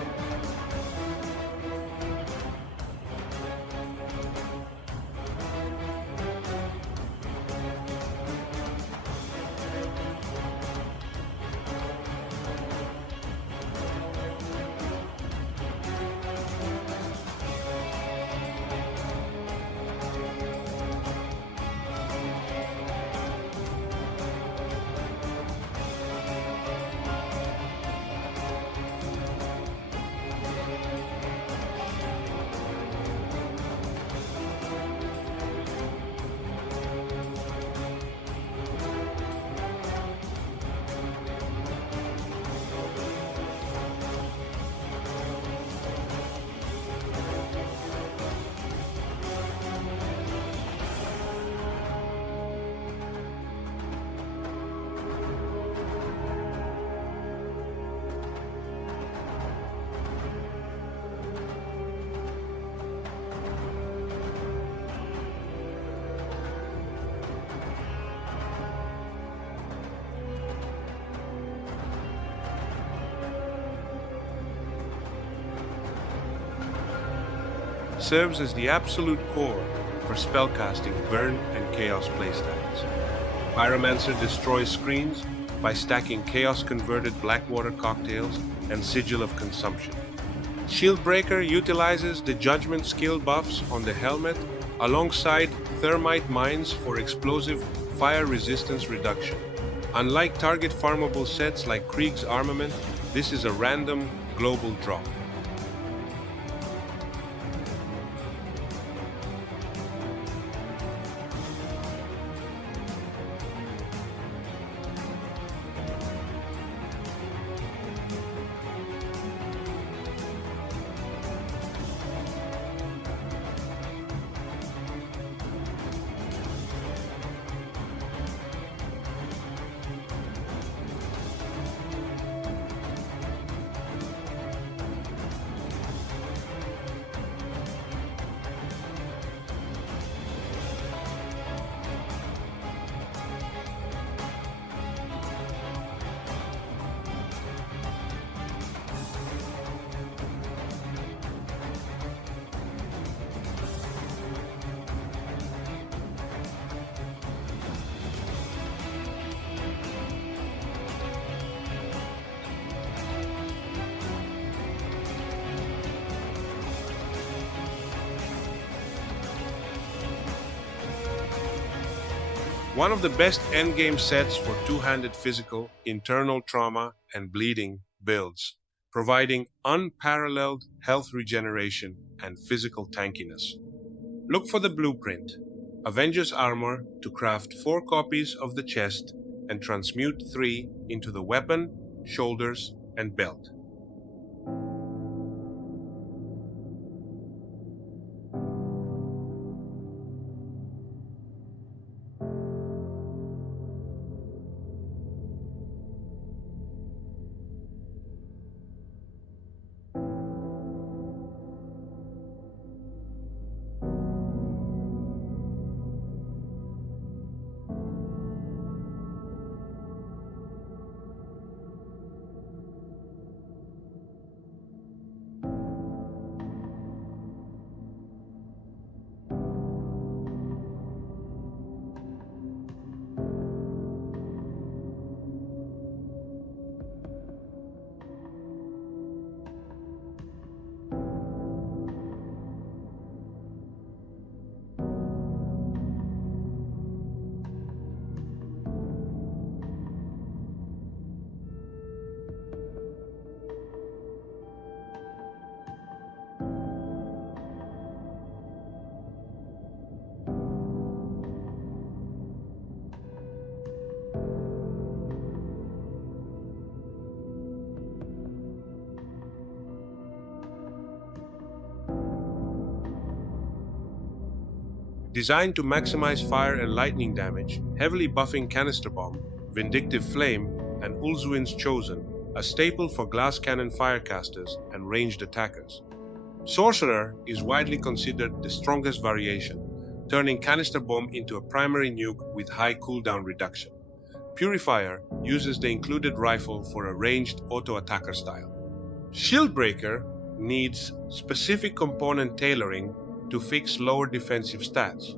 Serves as the absolute core for spellcasting Burn and Chaos playstyles. Pyromancer destroys screens by stacking Chaos-converted Blackwater cocktails and Sigil of Consumption. Shieldbreaker utilizes the Judgment skill buffs on the helmet alongside Thermite Mines for explosive fire resistance reduction. Unlike target farmable sets like Krieg's Armament, this is a random global drop. One of the best endgame sets for two-handed physical, internal trauma, and bleeding builds, providing unparalleled health regeneration and physical tankiness. Look for the blueprint, Avenger's Armor, to craft 4 copies of the chest and transmute 3 into the weapon, shoulders, and belt. Designed to maximize fire and lightning damage, heavily buffing Canister Bomb, Vindictive Flame, and Ulzuin's Chosen, a staple for glass cannon firecasters and ranged attackers. Sorcerer is widely considered the strongest variation, turning Canister Bomb into a primary nuke with high cooldown reduction. Purifier uses the included rifle for a ranged auto-attacker style. Shieldbreaker needs specific component tailoring to fix lower defensive stats.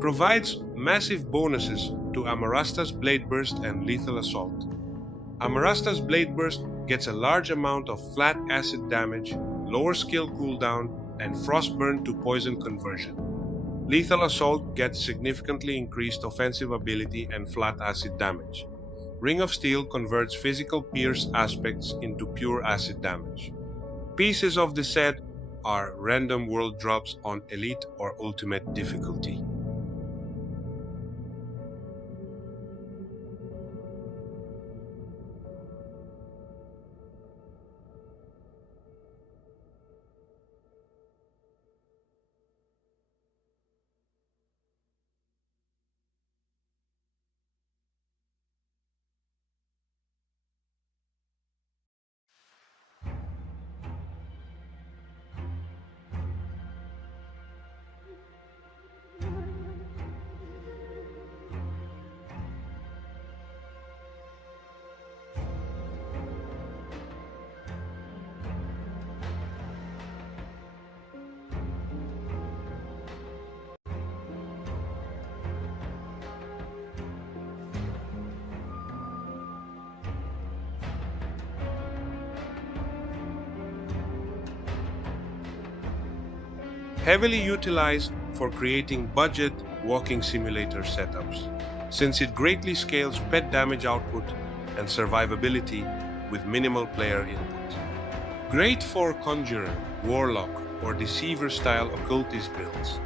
Provides massive bonuses to Amarasta's Blade Burst and Lethal Assault. Amarasta's Blade Burst gets a large amount of flat acid damage, lower skill cooldown, and Frostburn to poison conversion. Lethal Assault gets significantly increased offensive ability and flat acid damage. Ring of Steel converts physical pierce aspects into pure acid damage. Pieces of the set are random world drops on Elite or Ultimate difficulty. Heavily utilized for creating budget walking simulator setups, since it greatly scales pet damage output and survivability with minimal player input. Great for Conjurer, Warlock, or Deceiver style occultist builds.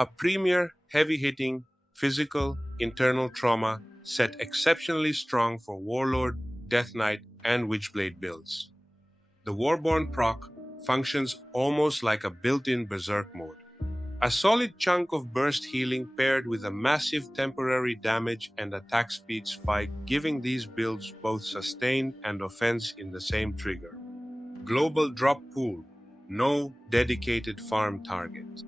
A premier, heavy-hitting, physical, internal trauma set exceptionally strong for Warlord, Death Knight, and Witchblade builds. The Warborn proc functions almost like a built-in Berserk mode. A solid chunk of burst healing paired with a massive temporary damage and attack speed spike, giving these builds both sustain and offense in the same trigger. Global Drop Pool no dedicated farm target.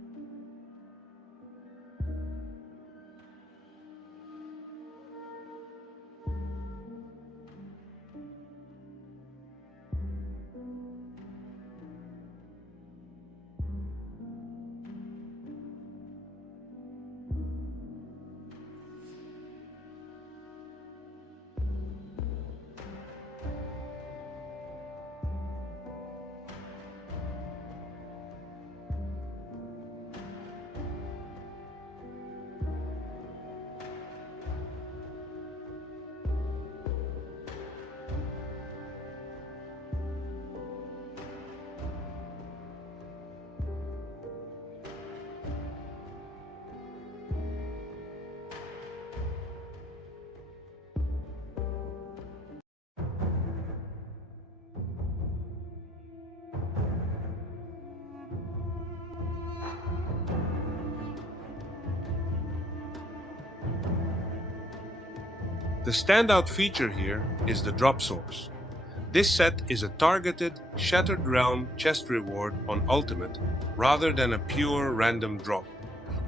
The standout feature here is the drop source. This set is a targeted, Shattered Realm chest reward on Ultimate rather than a pure random drop,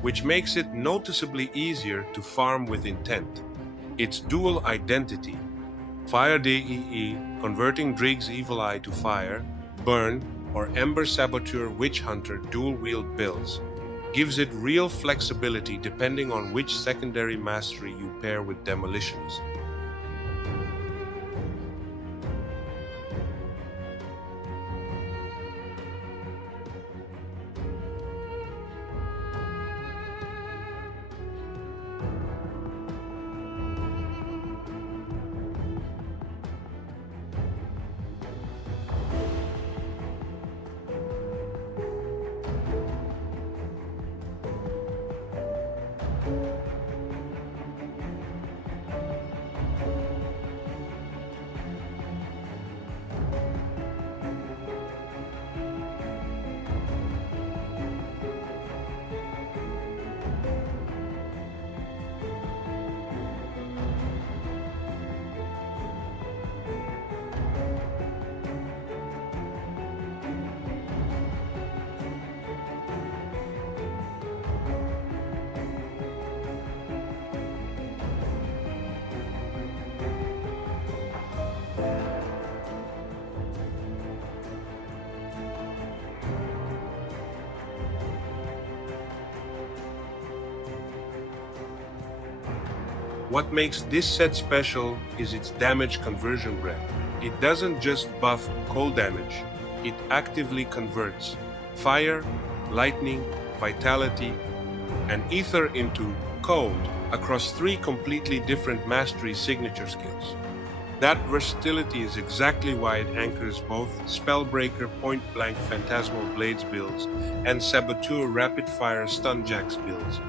which makes it noticeably easier to farm with intent. Its dual identity, Fire DEE, converting Drigg's Evil Eye to fire, Burn, or Ember Saboteur Witch Hunter dual-wield builds, gives it real flexibility depending on which secondary mastery you pair with Demolitions. What makes this set special is its damage conversion breadth. It doesn't just buff cold damage, it actively converts fire, lightning, vitality, and ether into cold across 3 completely different mastery signature skills. That versatility is exactly why it anchors both Spellbreaker point-blank Phantasmal Blades builds and Saboteur rapid-fire Stunjacks builds.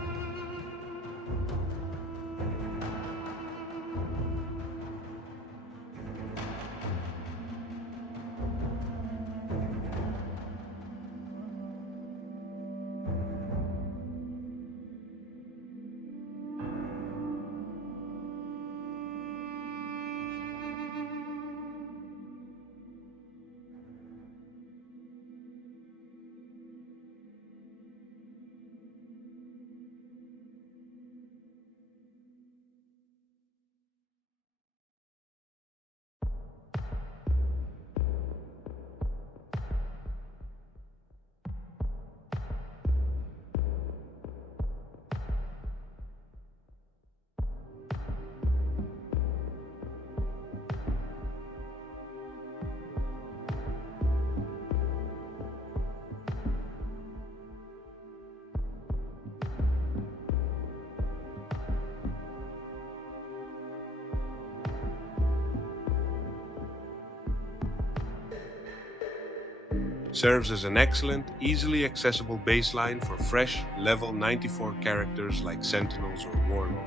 Serves as an excellent, easily accessible baseline for fresh, level 94 characters like Sentinels or Warlord.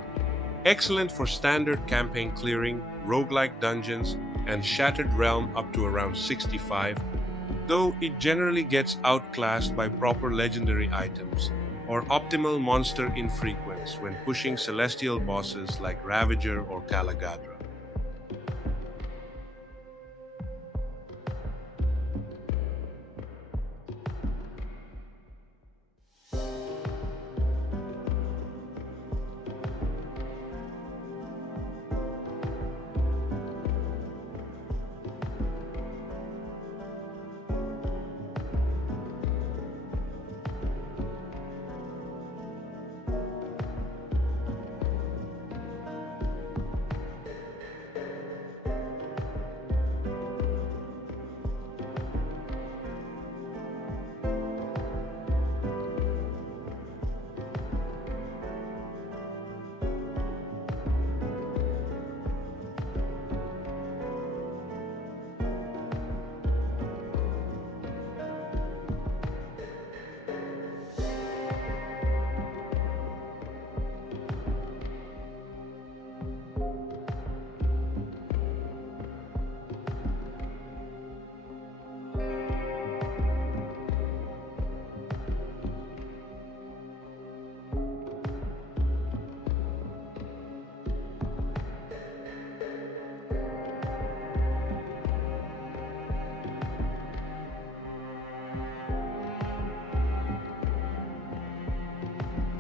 Excellent for standard campaign clearing, roguelike dungeons, and Shattered Realm up to around 65, though it generally gets outclassed by proper legendary items or optimal monster infrequence when pushing celestial bosses like Ravager or Calagadra.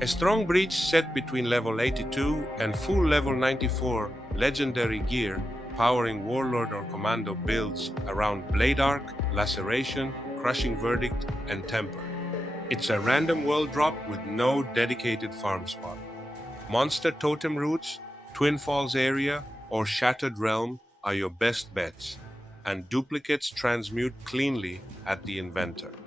A strong breach set between level 82 and full level 94 legendary gear powering Warlord or Commando builds around Blade Arc, Laceration, Crushing Verdict, and Temper. It's a random world drop with no dedicated farm spot. Monster Totem Roots, Twin Falls Area, or Shattered Realm are your best bets, and duplicates transmute cleanly at the inventor.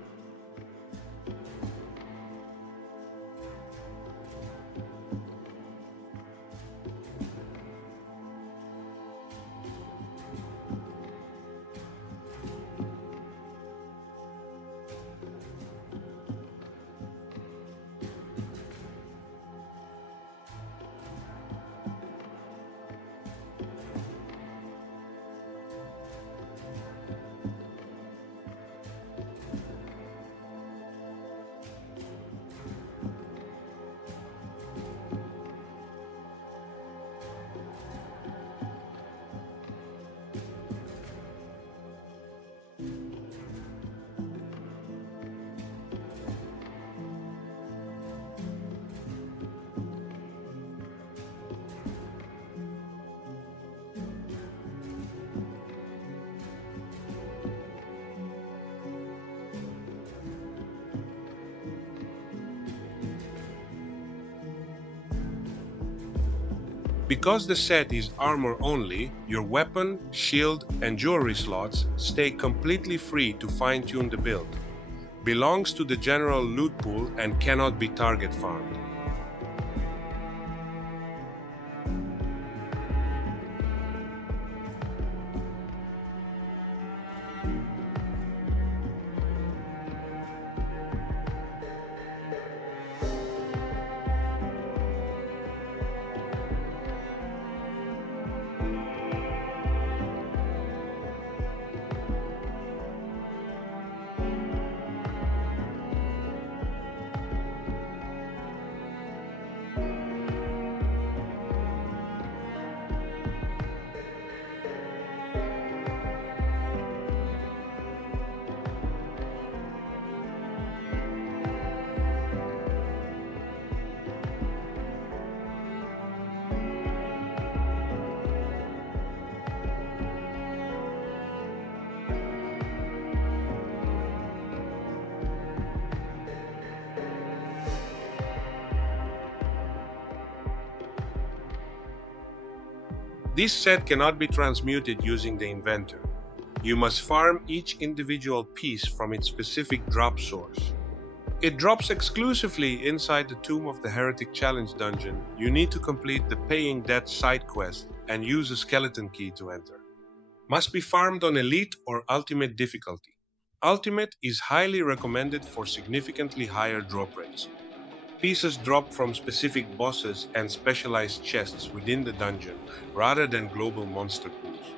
Because the set is armor only, your weapon, shield, and jewelry slots stay completely free to fine-tune the build. Belongs to the general loot pool and cannot be target farmed. This set cannot be transmuted using the inventor. You must farm each individual piece from its specific drop source. It drops exclusively inside the Tomb of the Heretic Challenge dungeon. You need to complete the Paying Debt side quest and use a skeleton key to enter. Must be farmed on Elite or Ultimate difficulty. Ultimate is highly recommended for significantly higher drop rates. Pieces drop from specific bosses and specialized chests within the dungeon rather than global monster pools.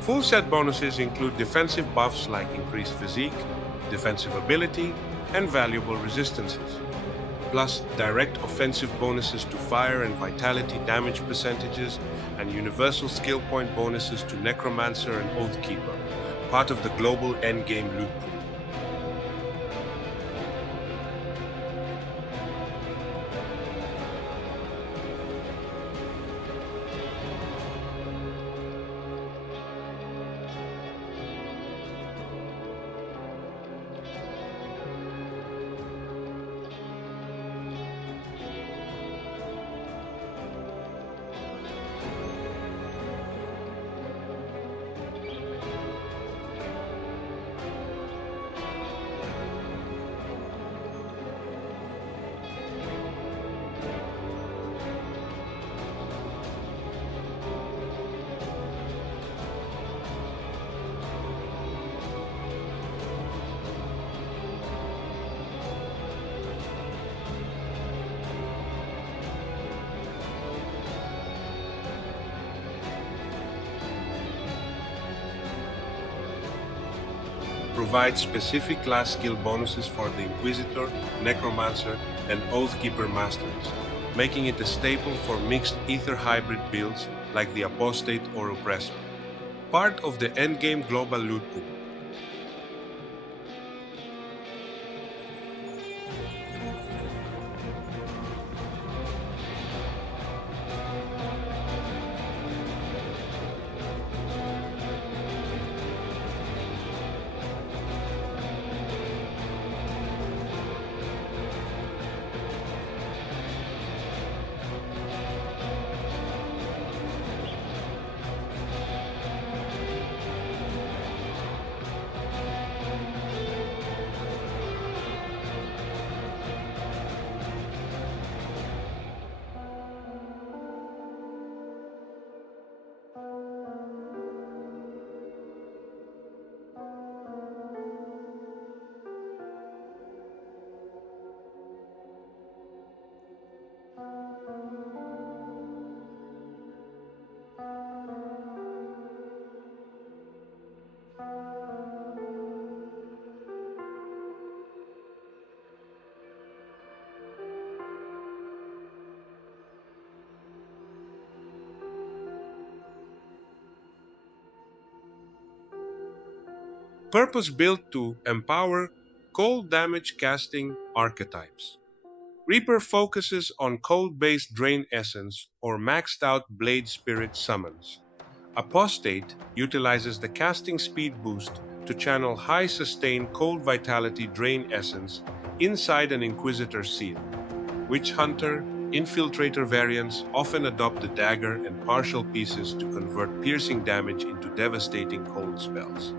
Full set bonuses include defensive buffs like increased physique, defensive ability, and valuable resistances, plus direct offensive bonuses to fire and vitality damage percentages, and universal skill point bonuses to Necromancer and Oathkeeper, part of the global endgame loot pool. provides specific class skill bonuses for the Inquisitor, Necromancer, and Oathkeeper Masters, making it a staple for mixed Ether hybrid builds like the Apostate or Oppressor. Part of the endgame global loot pool. Purpose-built to empower cold damage casting archetypes. Reaper focuses on cold-based Drain Essence or maxed-out Blade Spirit summons. Apostate utilizes the casting speed boost to channel high-sustain Cold Vitality Drain Essence inside an Inquisitor seal. Witch Hunter, Infiltrator variants often adopt the dagger and partial pieces to convert piercing damage into devastating cold spells.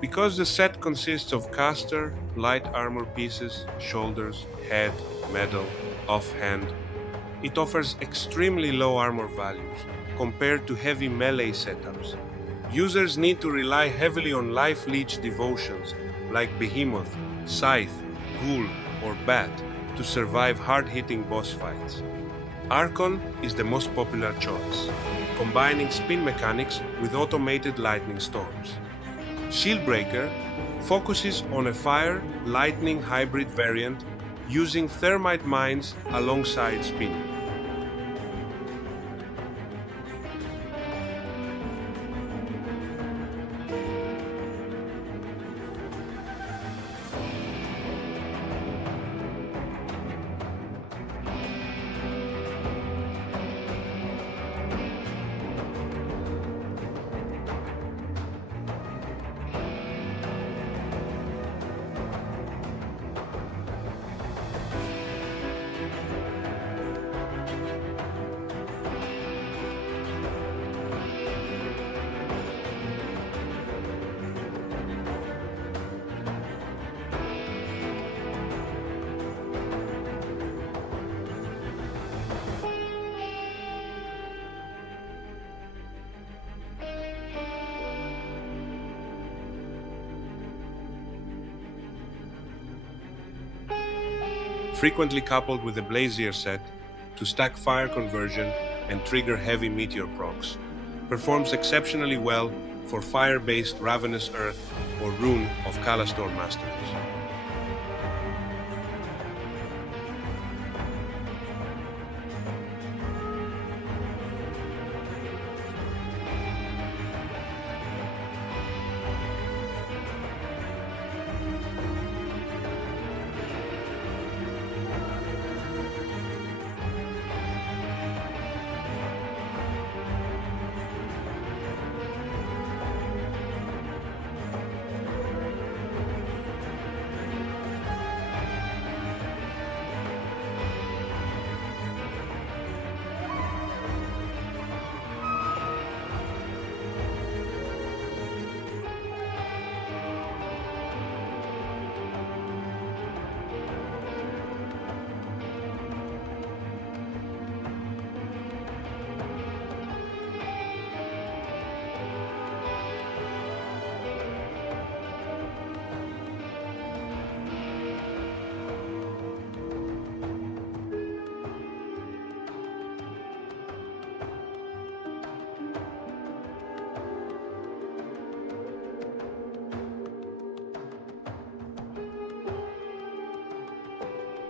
Because the set consists of caster, light armor pieces, shoulders, head, medal, offhand, it offers extremely low armor values compared to heavy melee setups. Users need to rely heavily on life leech devotions like Behemoth, Scythe, Ghoul, or Bat to survive hard-hitting boss fights. Archon is the most popular choice, combining spin mechanics with automated lightning storms. Shieldbreaker focuses on a fire-lightning hybrid variant using thermite mines alongside spinning. Frequently coupled with the Blazier set to stack fire conversion and trigger heavy meteor procs, performs exceptionally well for fire-based Ravenous Earth or Rune of Callastor Masters.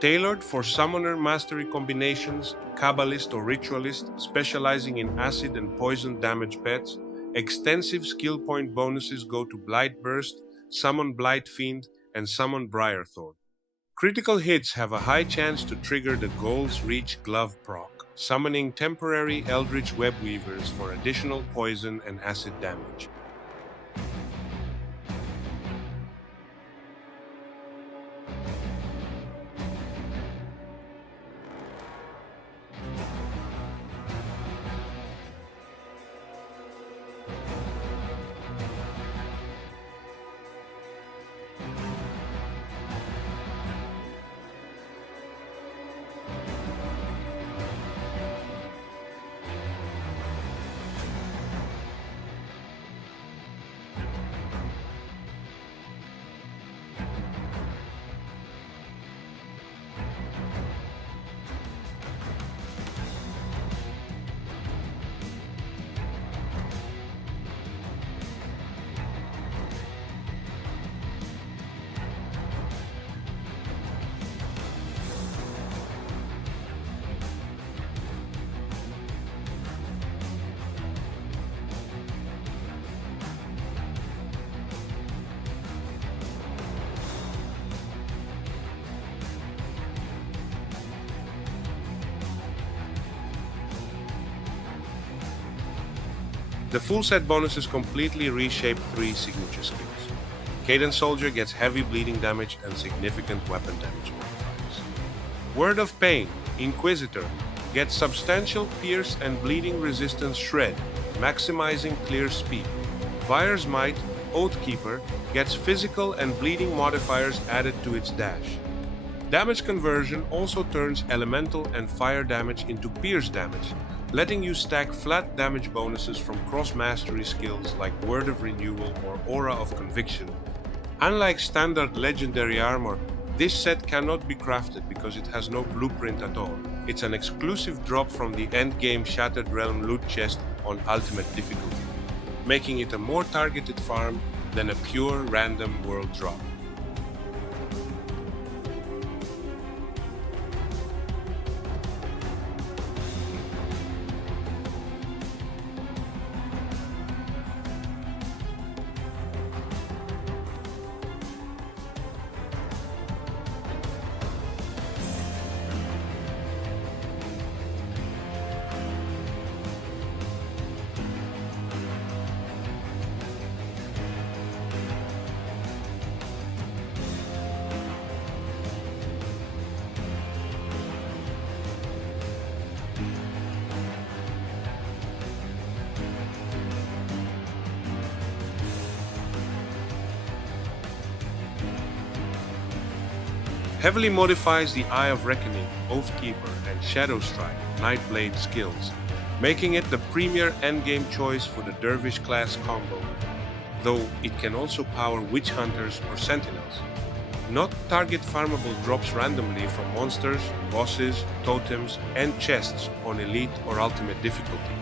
Tailored for summoner mastery combinations, Kabbalist or Ritualist specializing in acid and poison damage pets, extensive skill point bonuses go to Blight Burst, Summon Blight Fiend, and Summon Briarthorn. Critical hits have a high chance to trigger the Goal's Reach Glove proc, summoning temporary Eldritch Webweavers for additional poison and acid damage. The full set bonuses completely reshape 3 signature skills. Cadence Soldier gets heavy bleeding damage and significant weapon damage modifiers. Word of Pain, Inquisitor, gets substantial pierce and bleeding resistance shred, maximizing clear speed. Fire's Might, Oathkeeper, gets physical and bleeding modifiers added to its dash. Damage conversion also turns elemental and fire damage into pierce damage, letting you stack flat damage bonuses from cross-mastery skills like Word of Renewal or Aura of Conviction. Unlike standard legendary armor, this set cannot be crafted because it has no blueprint at all. It's an exclusive drop from the endgame Shattered Realm loot chest on ultimate difficulty, making it a more targeted farm than a pure random world drop. Heavily modifies the Eye of Reckoning, Oathkeeper, and Shadow Strike, Nightblade skills, making it the premier endgame choice for the Dervish class combo, though it can also power Witch Hunters or Sentinels. Not target farmable drops randomly from monsters, bosses, totems, and chests on Elite or Ultimate difficulty.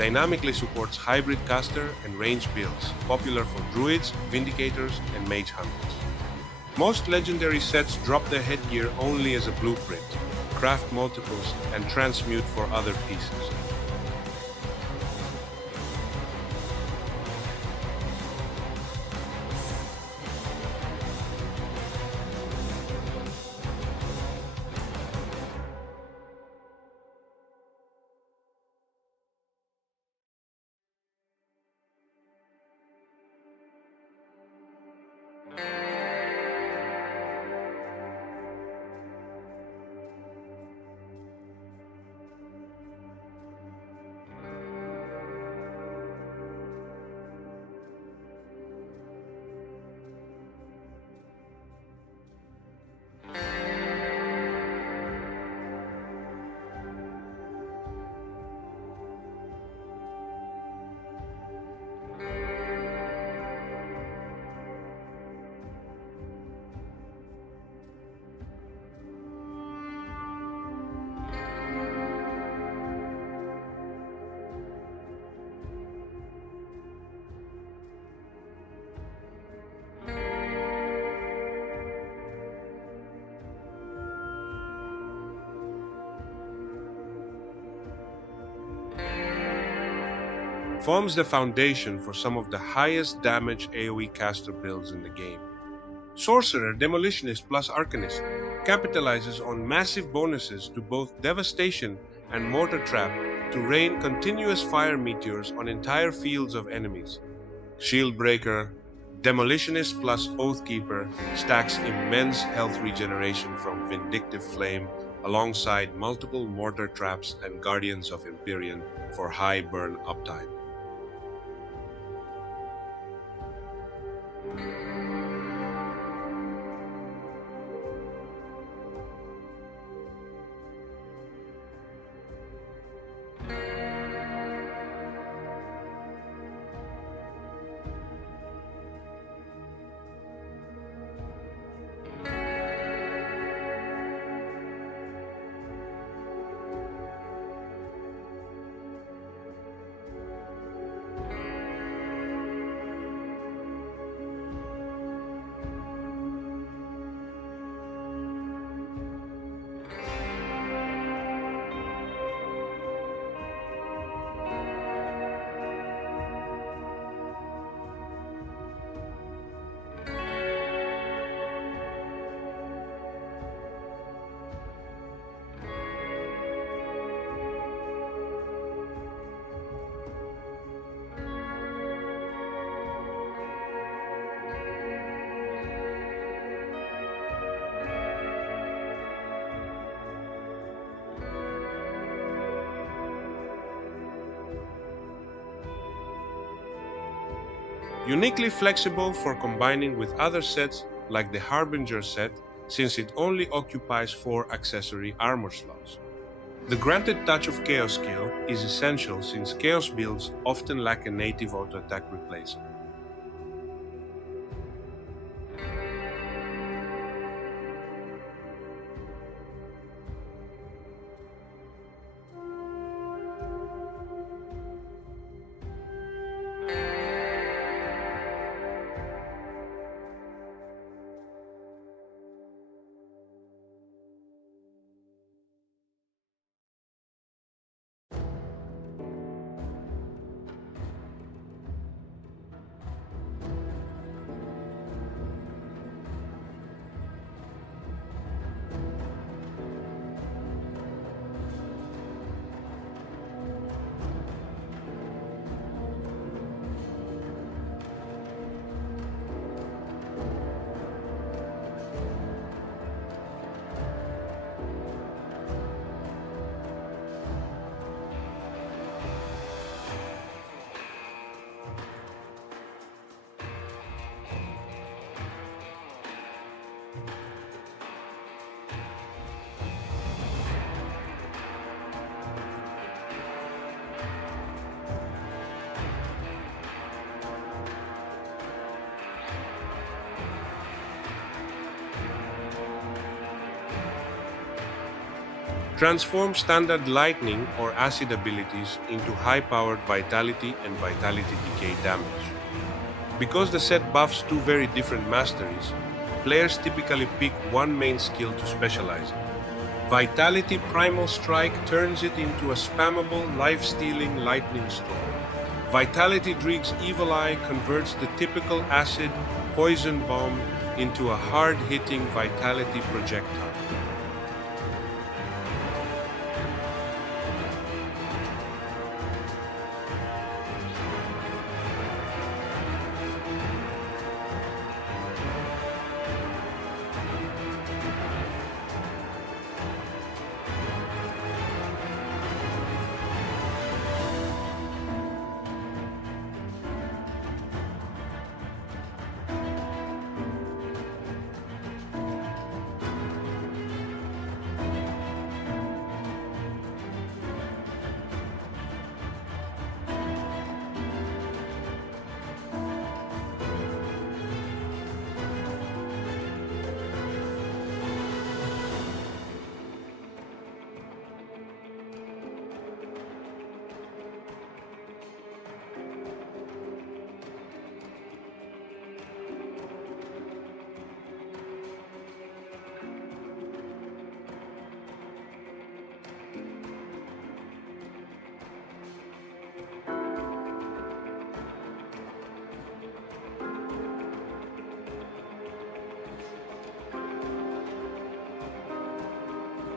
dynamically supports hybrid caster and range builds, popular for druids, vindicators, and mage hunters. Most legendary sets drop their headgear only as a blueprint, craft multiples, and transmute for other pieces. Forms the foundation for some of the highest damage AoE caster builds in the game. Sorcerer Demolitionist plus Arcanist capitalizes on massive bonuses to both Devastation and Mortar Trap to rain continuous fire meteors on entire fields of enemies. Shieldbreaker Demolitionist plus Oathkeeper stacks immense health regeneration from Vindictive Flame alongside multiple Mortar Traps and Guardians of Empyrean for high burn uptime. Uniquely flexible for combining with other sets like the Harbinger set, since it only occupies 4 accessory armor slots. The granted Touch of Chaos skill is essential since Chaos builds often lack a native auto-attack replacement. Transform standard lightning or acid abilities into high-powered vitality and vitality decay damage. Because the set buffs two very different masteries, players typically pick one main skill to specialize in. Vitality Primal Strike turns it into a spammable, life-stealing lightning storm. Vitality Drieg's Evil Eye converts the typical acid, poison bomb into a hard-hitting vitality projectile.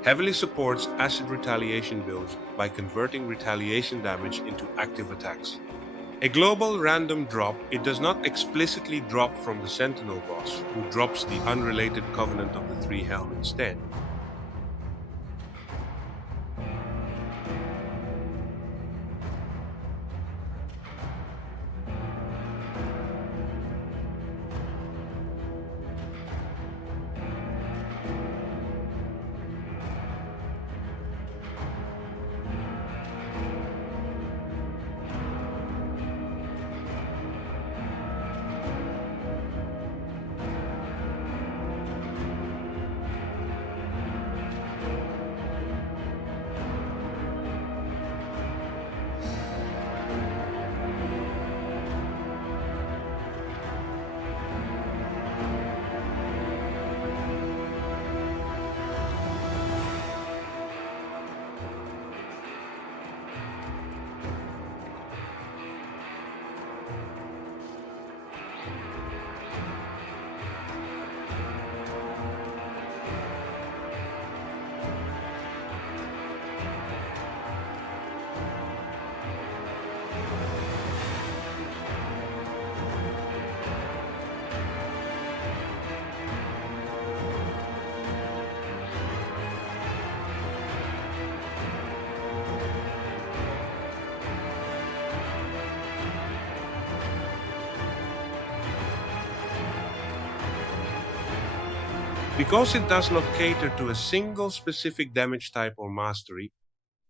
Heavily supports acid retaliation builds by converting retaliation damage into active attacks. A global random drop, it does not explicitly drop from the Sentinel boss, who drops the unrelated Covenant of the Three Helm instead. Because it does not cater to a single specific damage type or mastery,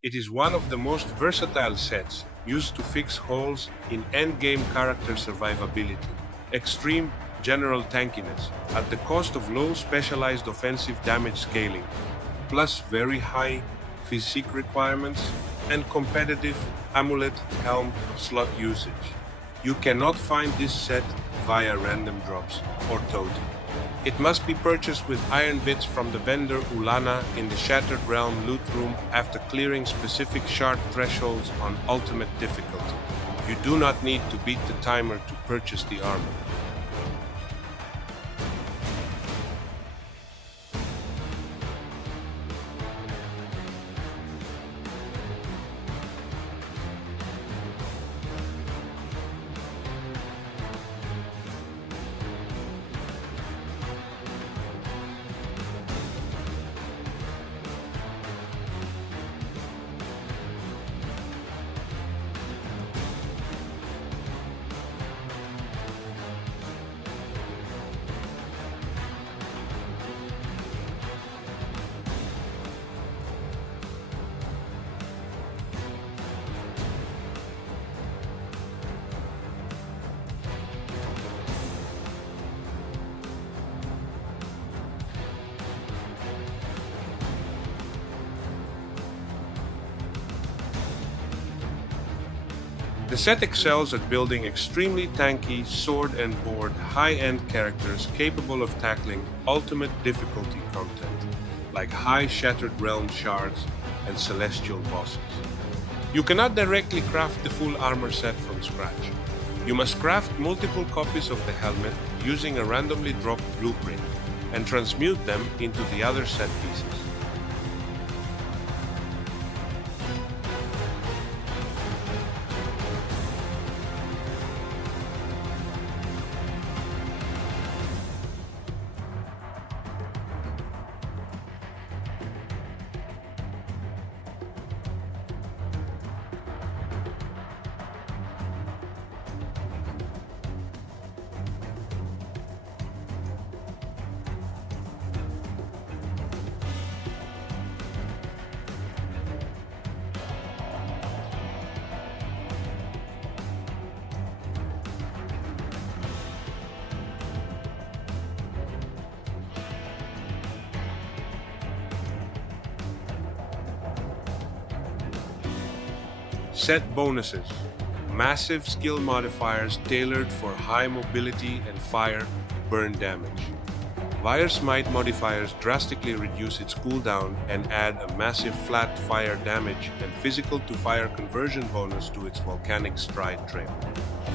it is one of the most versatile sets used to fix holes in endgame character survivability, extreme general tankiness at the cost of low specialized offensive damage scaling, plus very high physique requirements and competitive amulet helm slot usage. You cannot find this set via random drops or totem. It must be purchased with iron bits from the vendor Ulana in the Shattered Realm loot room after clearing specific shard thresholds on ultimate difficulty. You do not need to beat the timer to purchase the armor. The set excels at building extremely tanky, sword and board, high-end characters capable of tackling ultimate difficulty content, like high Shattered Realm shards and celestial bosses. You cannot directly craft the full armor set from scratch. You must craft multiple copies of the helmet using a randomly dropped blueprint and transmute them into the other set pieces. Set bonuses. Massive skill modifiers tailored for high mobility and fire burn damage. Fire's Might modifiers drastically reduce its cooldown and add a massive flat fire damage and physical to fire conversion bonus to its Volcanic Stride trait.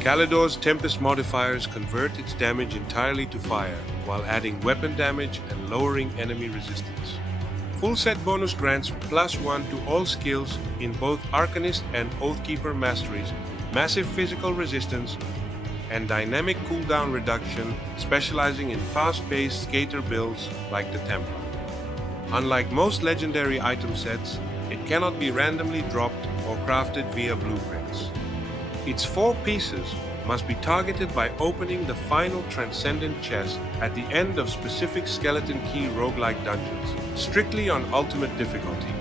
Callidor's Tempest modifiers convert its damage entirely to fire, while adding weapon damage and lowering enemy resistance. Full set bonus grants +1 to all skills in both Arcanist and Oathkeeper masteries, massive physical resistance, and dynamic cooldown reduction, specializing in fast-paced skater builds like the Templar. Unlike most legendary item sets, it cannot be randomly dropped or crafted via blueprints. Its 4 pieces must be targeted by opening the final Transcendent chest at the end of specific Skeleton Key roguelike dungeons, strictly on ultimate difficulty.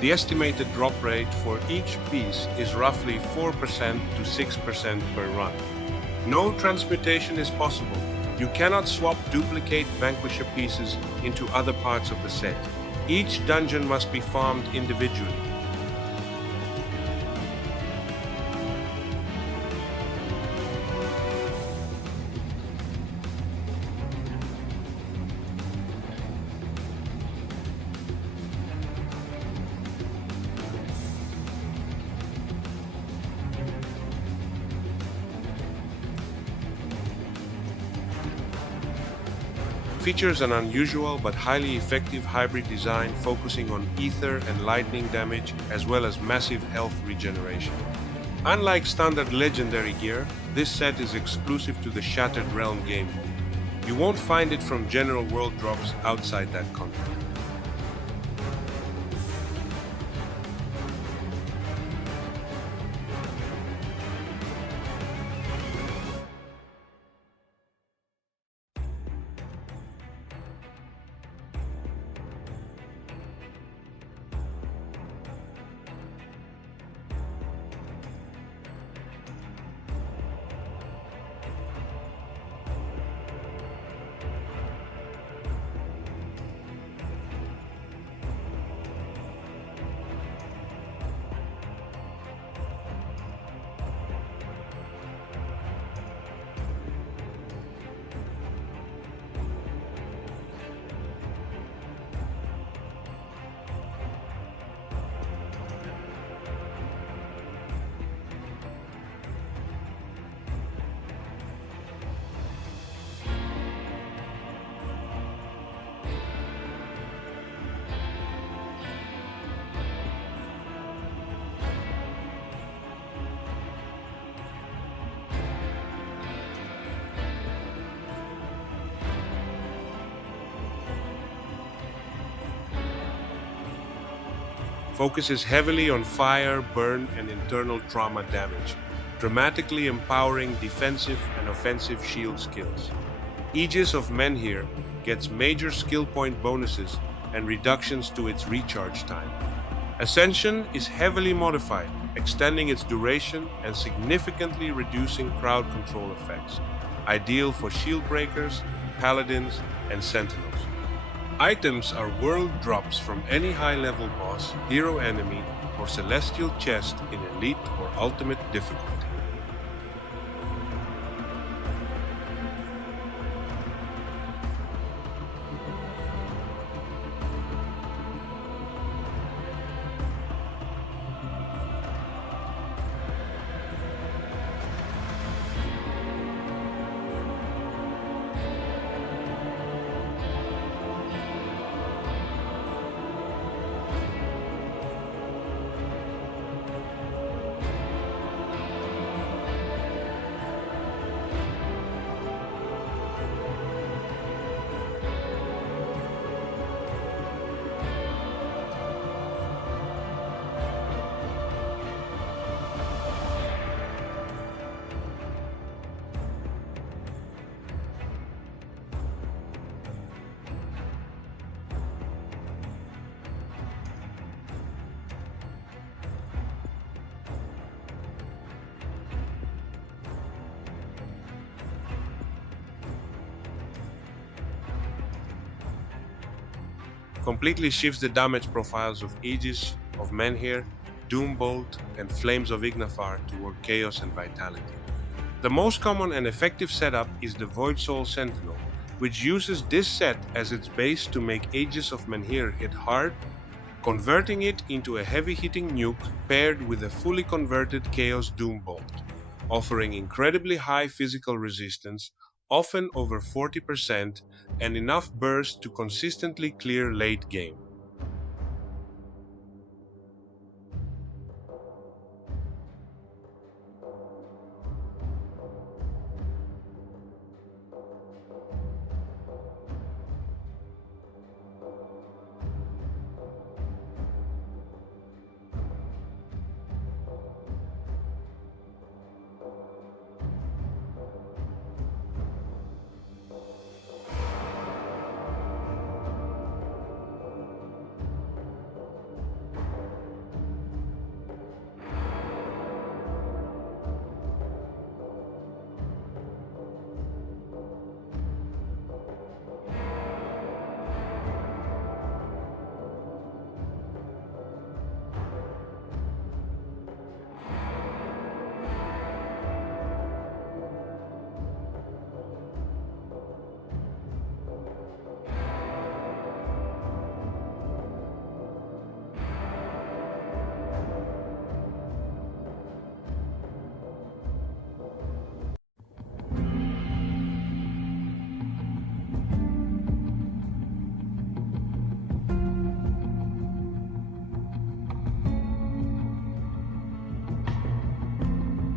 The estimated drop rate for each piece is roughly 4% to 6% per run. No transmutation is possible. You cannot swap duplicate Vanquisher pieces into other parts of the set. Each dungeon must be farmed individually. Features an unusual but highly effective hybrid design focusing on ether and lightning damage as well as massive health regeneration. Unlike standard legendary gear, this set is exclusive to the Shattered Realm game. You won't find it from general world drops outside that content. Focuses heavily on fire, burn, and internal trauma damage, dramatically empowering defensive and offensive shield skills. Aegis of Menhir gets major skill point bonuses and reductions to its recharge time. Ascension is heavily modified, extending its duration and significantly reducing crowd control effects, ideal for shield breakers, paladins, and sentinels. Items are world drops from any high-level boss, hero enemy, or or Celestial Chest in Elite or Ultimate difficulty. Completely shifts the damage profiles of Aegis of Menhir, Doombolt, and Flames of Ignafar toward Chaos and Vitality. The most common and effective setup is the Void Soul Sentinel, which uses this set as its base to make Aegis of Menhir hit hard, converting it into a heavy-hitting nuke paired with a fully converted Chaos Doombolt, offering incredibly high physical resistance, often over 40%, and enough burst to consistently clear late game.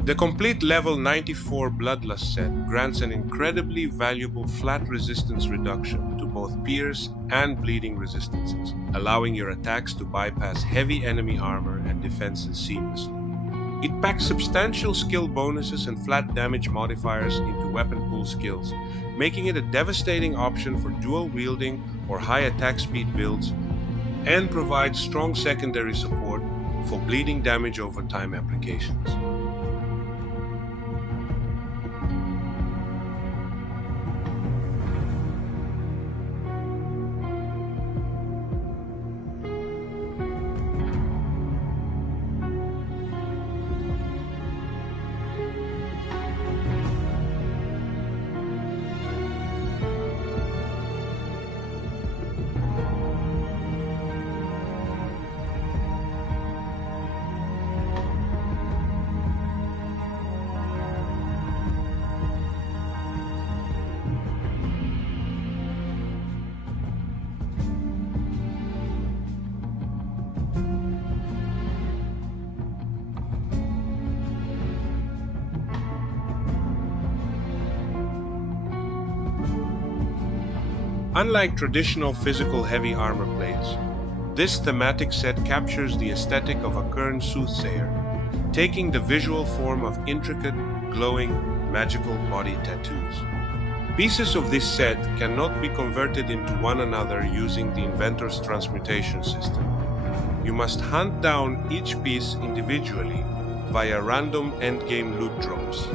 The complete level 94 Bloodlust set grants an incredibly valuable flat resistance reduction to both pierce and bleeding resistances, allowing your attacks to bypass heavy enemy armor and defenses seamlessly. It packs substantial skill bonuses and flat damage modifiers into weapon pool skills, making it a devastating option for dual wielding or high attack speed builds, and provides strong secondary support for bleeding damage over time applications. Unlike traditional physical heavy armor plates, this thematic set captures the aesthetic of a Kern soothsayer, taking the visual form of intricate, glowing, magical body tattoos. Pieces of this set cannot be converted into one another using the Inventor's transmutation system. You must hunt down each piece individually via random endgame loot drops.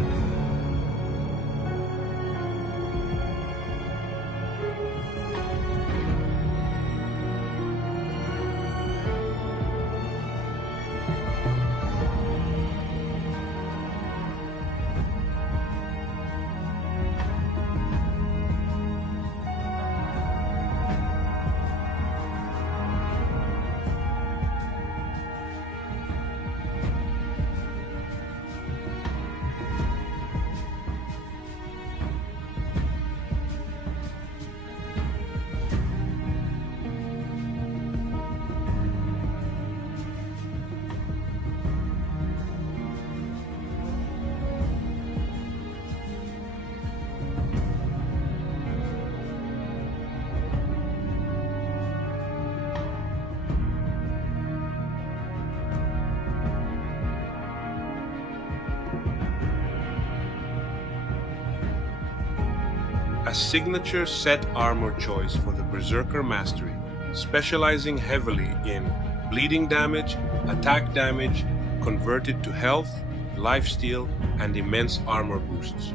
a signature set armor choice for the Berserker Mastery, specializing heavily in bleeding damage, attack damage, converted to health, lifesteal, and immense armor boosts.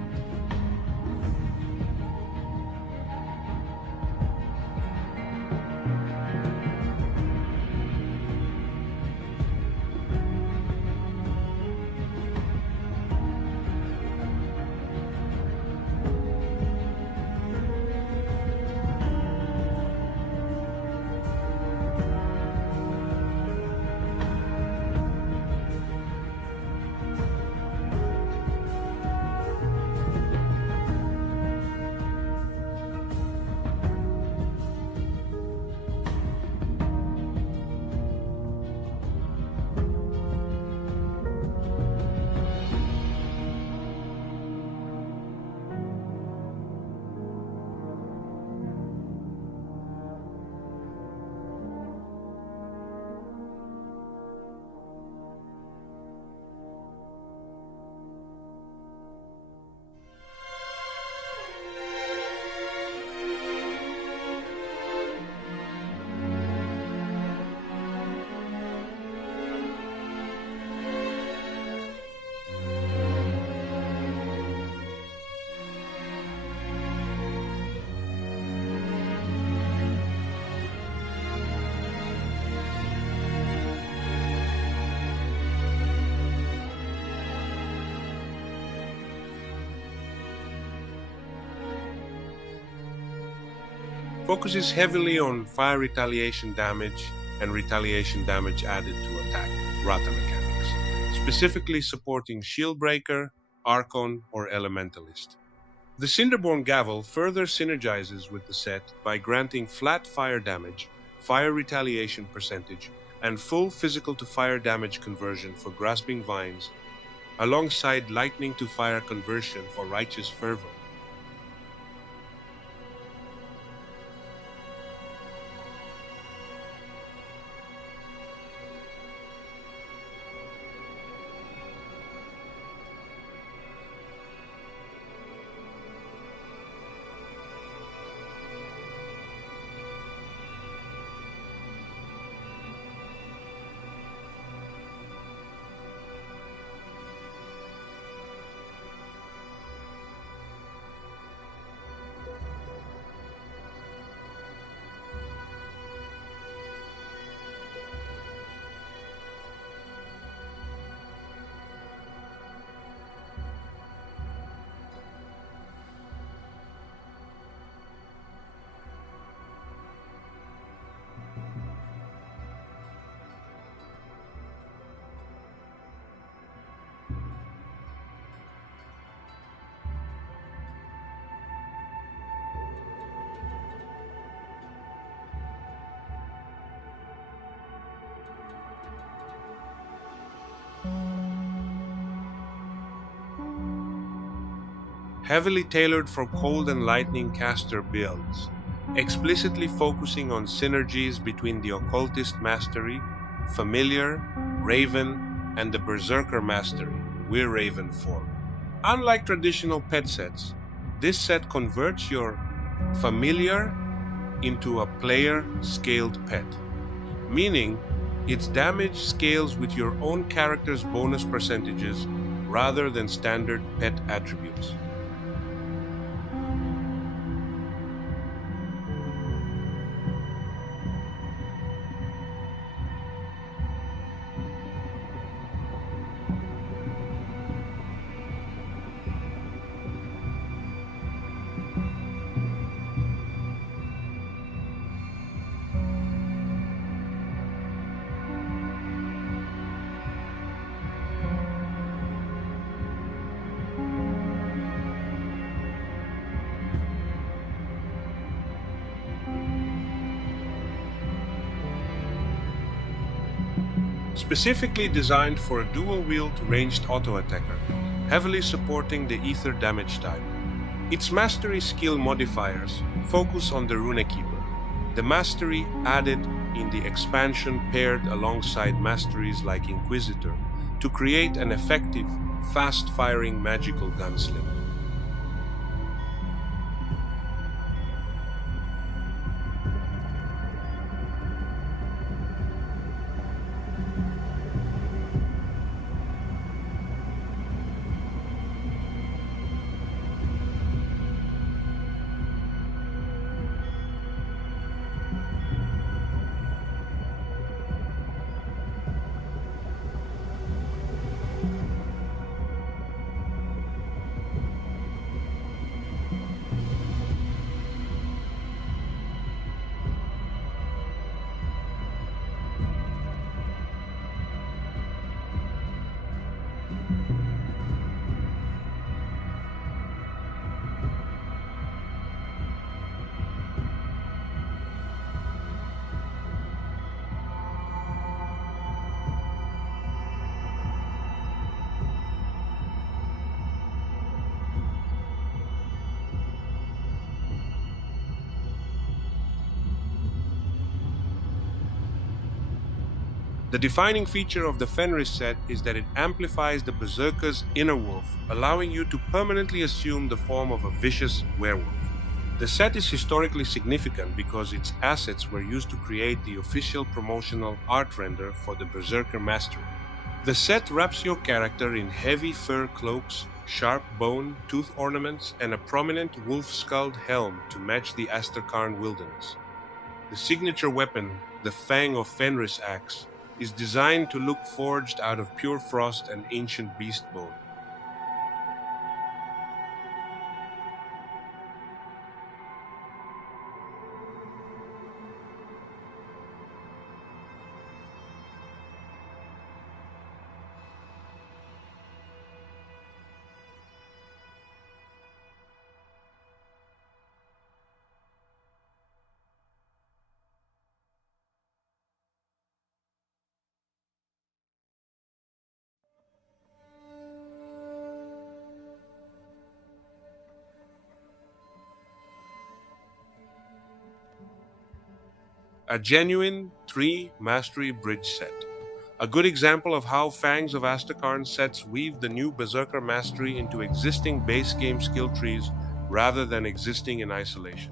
Focuses heavily on fire retaliation damage and retaliation damage added to attack, Rata mechanics, specifically supporting Shieldbreaker, Archon, or Elementalist. The Cinderborn Gavel further synergizes with the set by granting flat fire damage, fire retaliation percentage, and full physical to fire damage conversion for Grasping Vines, alongside lightning to fire conversion for Righteous Fervor. Heavily tailored for cold and lightning caster builds, explicitly focusing on synergies between the Occultist Mastery, Familiar, Raven, and the Berserker Mastery, We're Raven form. Unlike traditional pet sets, this set converts your Familiar into a player-scaled pet, meaning its damage scales with your own character's bonus percentages rather than standard pet attributes. Specifically designed for a dual-wield ranged auto-attacker, heavily supporting the Ether damage type. Its mastery skill modifiers focus on the Runekeeper, the mastery added in the expansion paired alongside masteries like Inquisitor to create an effective, fast-firing magical gunslinger. The defining feature of the Fenris set is that it amplifies the Berserker's inner wolf, allowing you to permanently assume the form of a vicious werewolf. The set is historically significant because its assets were used to create the official promotional art render for the Berserker Mastery. The set wraps your character in heavy fur cloaks, sharp bone, tooth ornaments, and a prominent wolf-skulled helm to match the Asterkarn wilderness. The signature weapon, the Fang of Fenris axe, is designed to look forged out of pure frost and ancient beast bone. A genuine 3 mastery bridge set. A good example of how Fangs of Asterkarn sets weave the new Berserker mastery into existing base game skill trees rather than existing in isolation.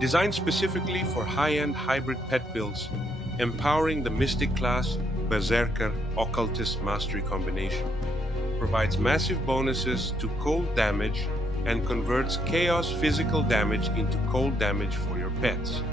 Designed specifically for high-end hybrid pet builds, empowering the Mystic class Berserker Occultist Mastery combination, provides massive bonuses to cold damage and converts chaos physical damage into cold damage for your pets.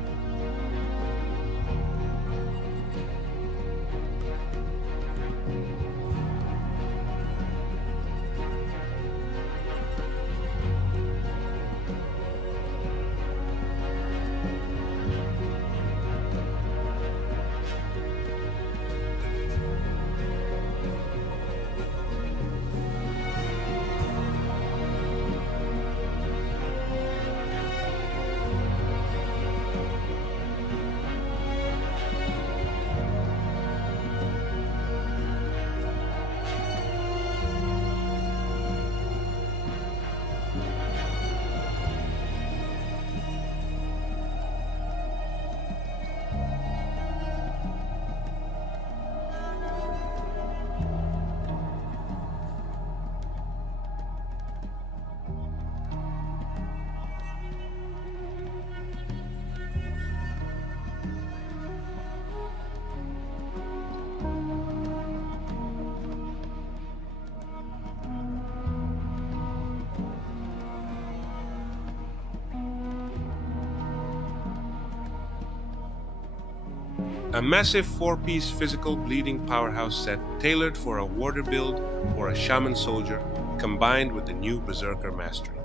A massive 4-piece physical bleeding powerhouse set tailored for a warder build or a shaman soldier, combined with the new Berserker mastery.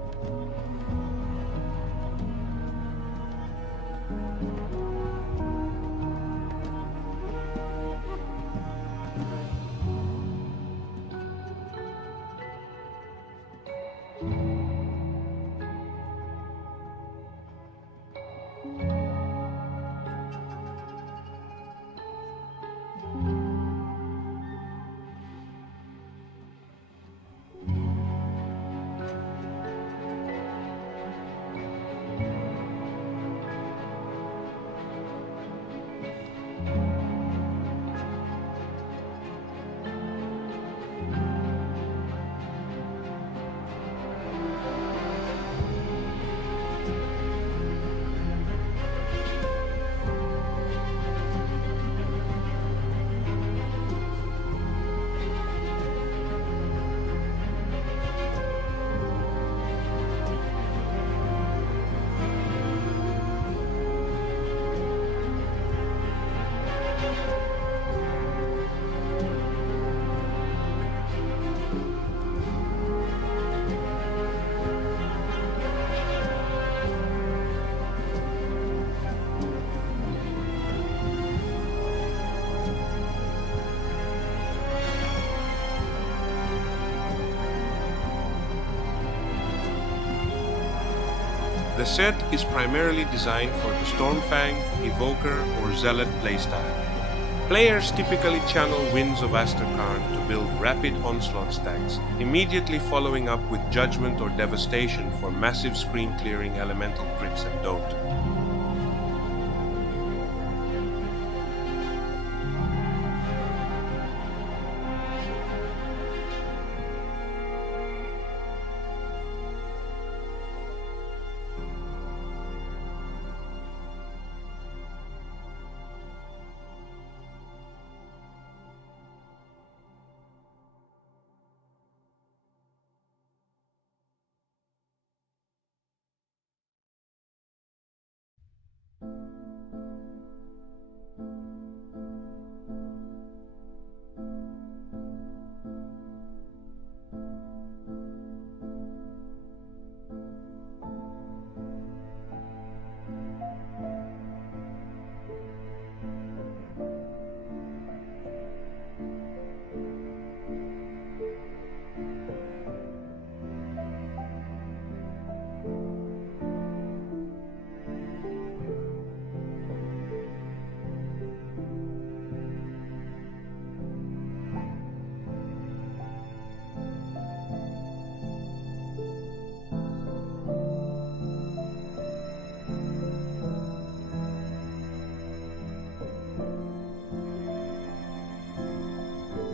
The set is primarily designed for the Stormfang, Evoker, or Zealot playstyle. Players typically channel Winds of Asterkarn to build rapid onslaught stacks, immediately following up with Judgment or Devastation for massive screen-clearing elemental crits and don't.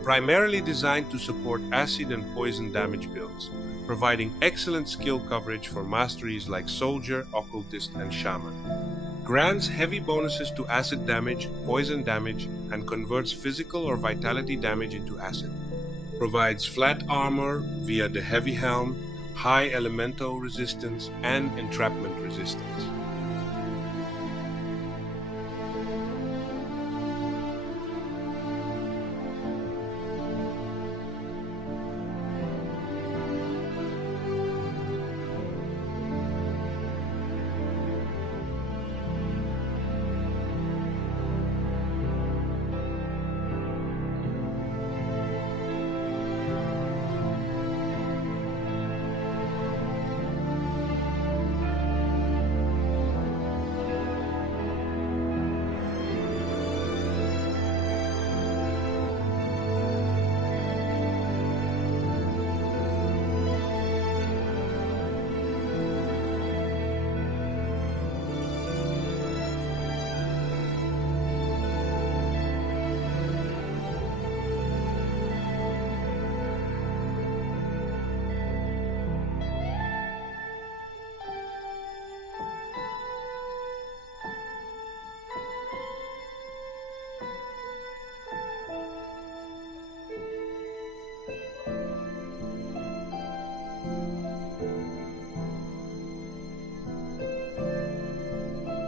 Primarily designed to support acid and poison damage builds, providing excellent skill coverage for masteries like Soldier, Occultist, and Shaman. Grants heavy bonuses to acid damage, poison damage, and converts physical or vitality damage into acid. Provides flat armor via the Heavy Helm, high elemental resistance, and entrapment resistance.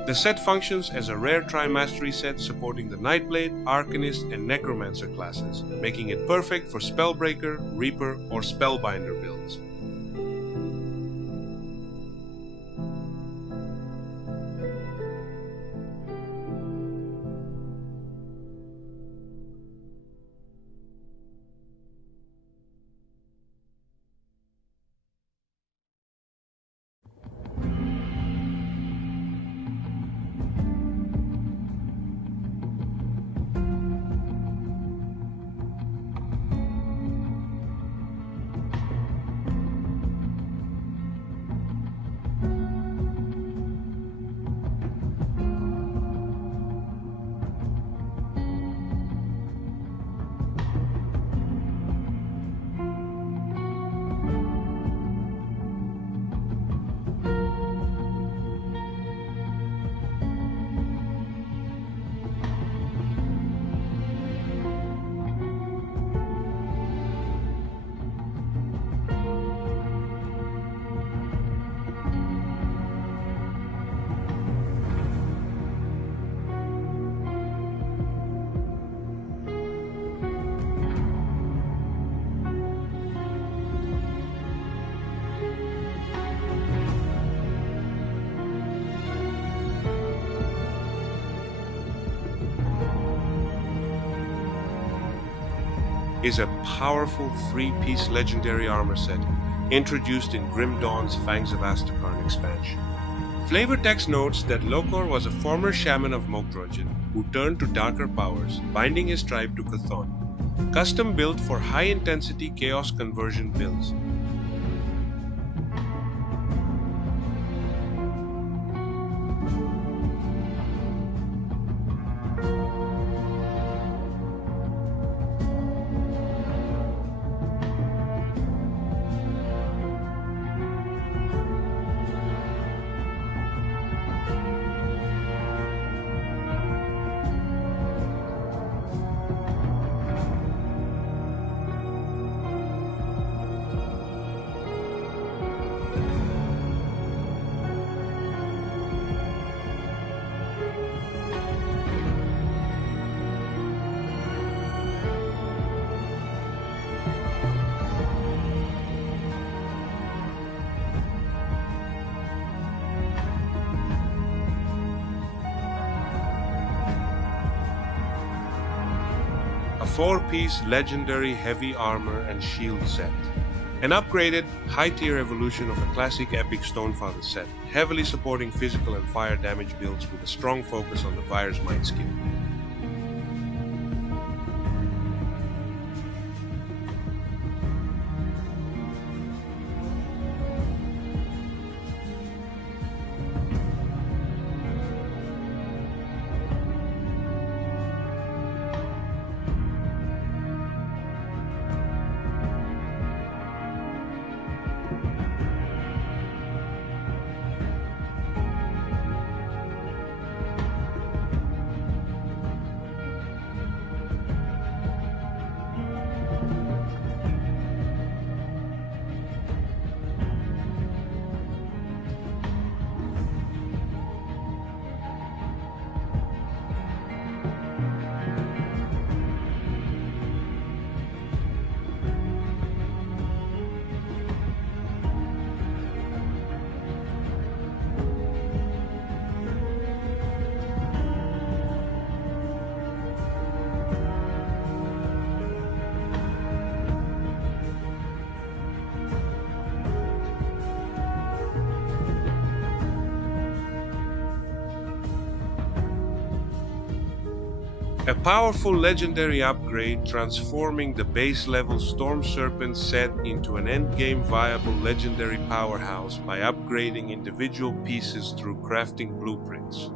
The set functions as a rare tri-mastery set supporting the Nightblade, Arcanist, and Necromancer classes, making it perfect for Spellbreaker, Reaper, or Spellbinder builds. Is a powerful 3-piece legendary armor set introduced in Grim Dawn's Fangs of Asterkarn expansion. Flavor text notes that Lokkar was a former shaman of Mogdrogen who turned to darker powers, binding his tribe to Chthon. Custom built for high-intensity chaos conversion builds. A 4-piece legendary heavy armor and shield set. An upgraded, high-tier evolution of a classic epic Stonefather set, heavily supporting physical and fire damage builds with a strong focus on the Vire's Might skill. A powerful legendary upgrade transforming the base level Storm Serpent set into an endgame viable legendary powerhouse by upgrading individual pieces through crafting blueprints.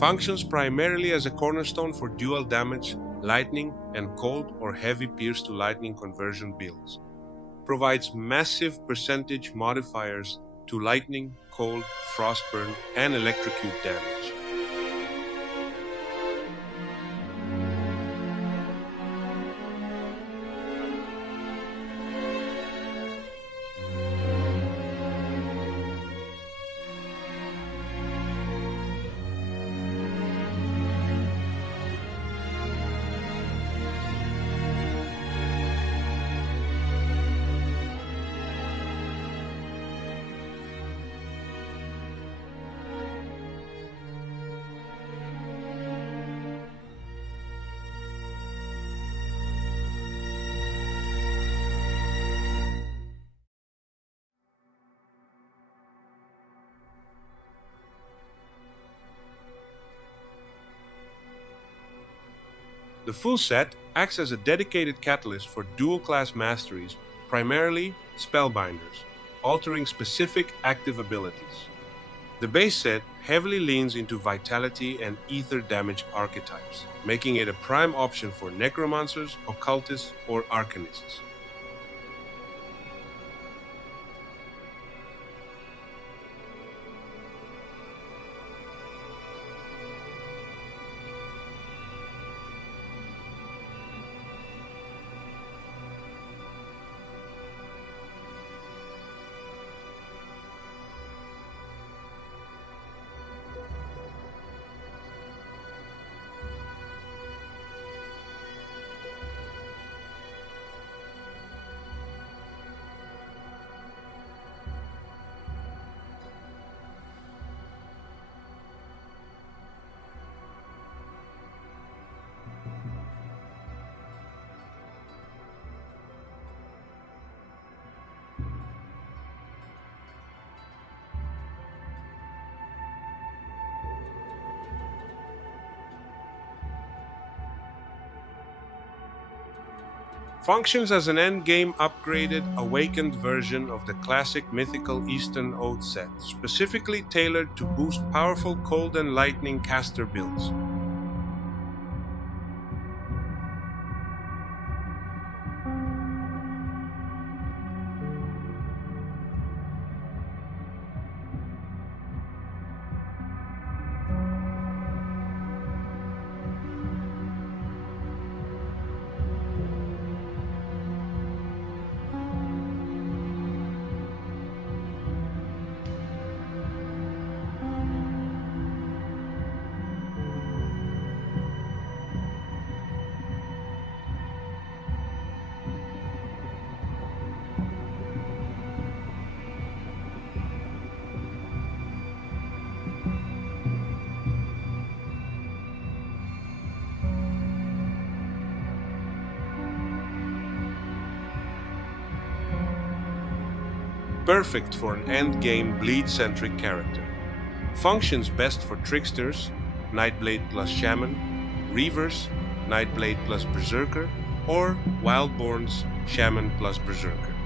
Functions primarily as a cornerstone for dual damage, lightning, and cold or heavy pierce to lightning conversion builds. Provides massive percentage modifiers to lightning, cold, frostburn, and electrocute damage. The full set acts as a dedicated catalyst for dual-class masteries, primarily Spellbinders, altering specific active abilities. The base set heavily leans into Vitality and Ether damage archetypes, making it a prime option for Necromancers, Occultists, or Arcanists. Functions as an endgame upgraded, awakened version of the classic mythical Eastern Oath set, specifically tailored to boost powerful cold and lightning caster builds. Perfect for an endgame bleed-centric character. Functions best for Tricksters, Nightblade plus Shaman, Reavers, Nightblade plus Berserker, or Wildborns, Shaman plus Berserker.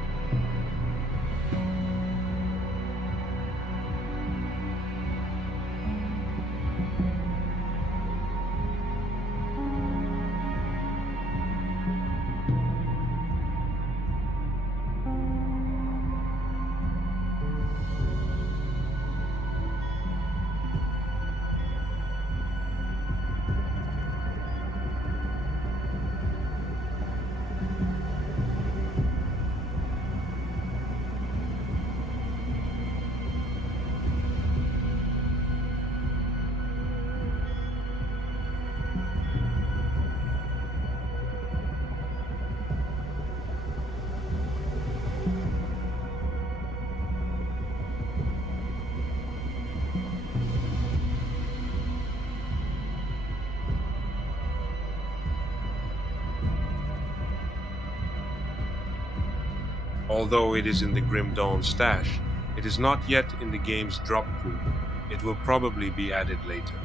Although it is in the Grim Dawn stash, it is not yet in the game's drop pool. It will probably be added later.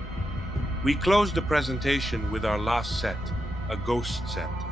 We close the presentation with our last set, a Ghost set.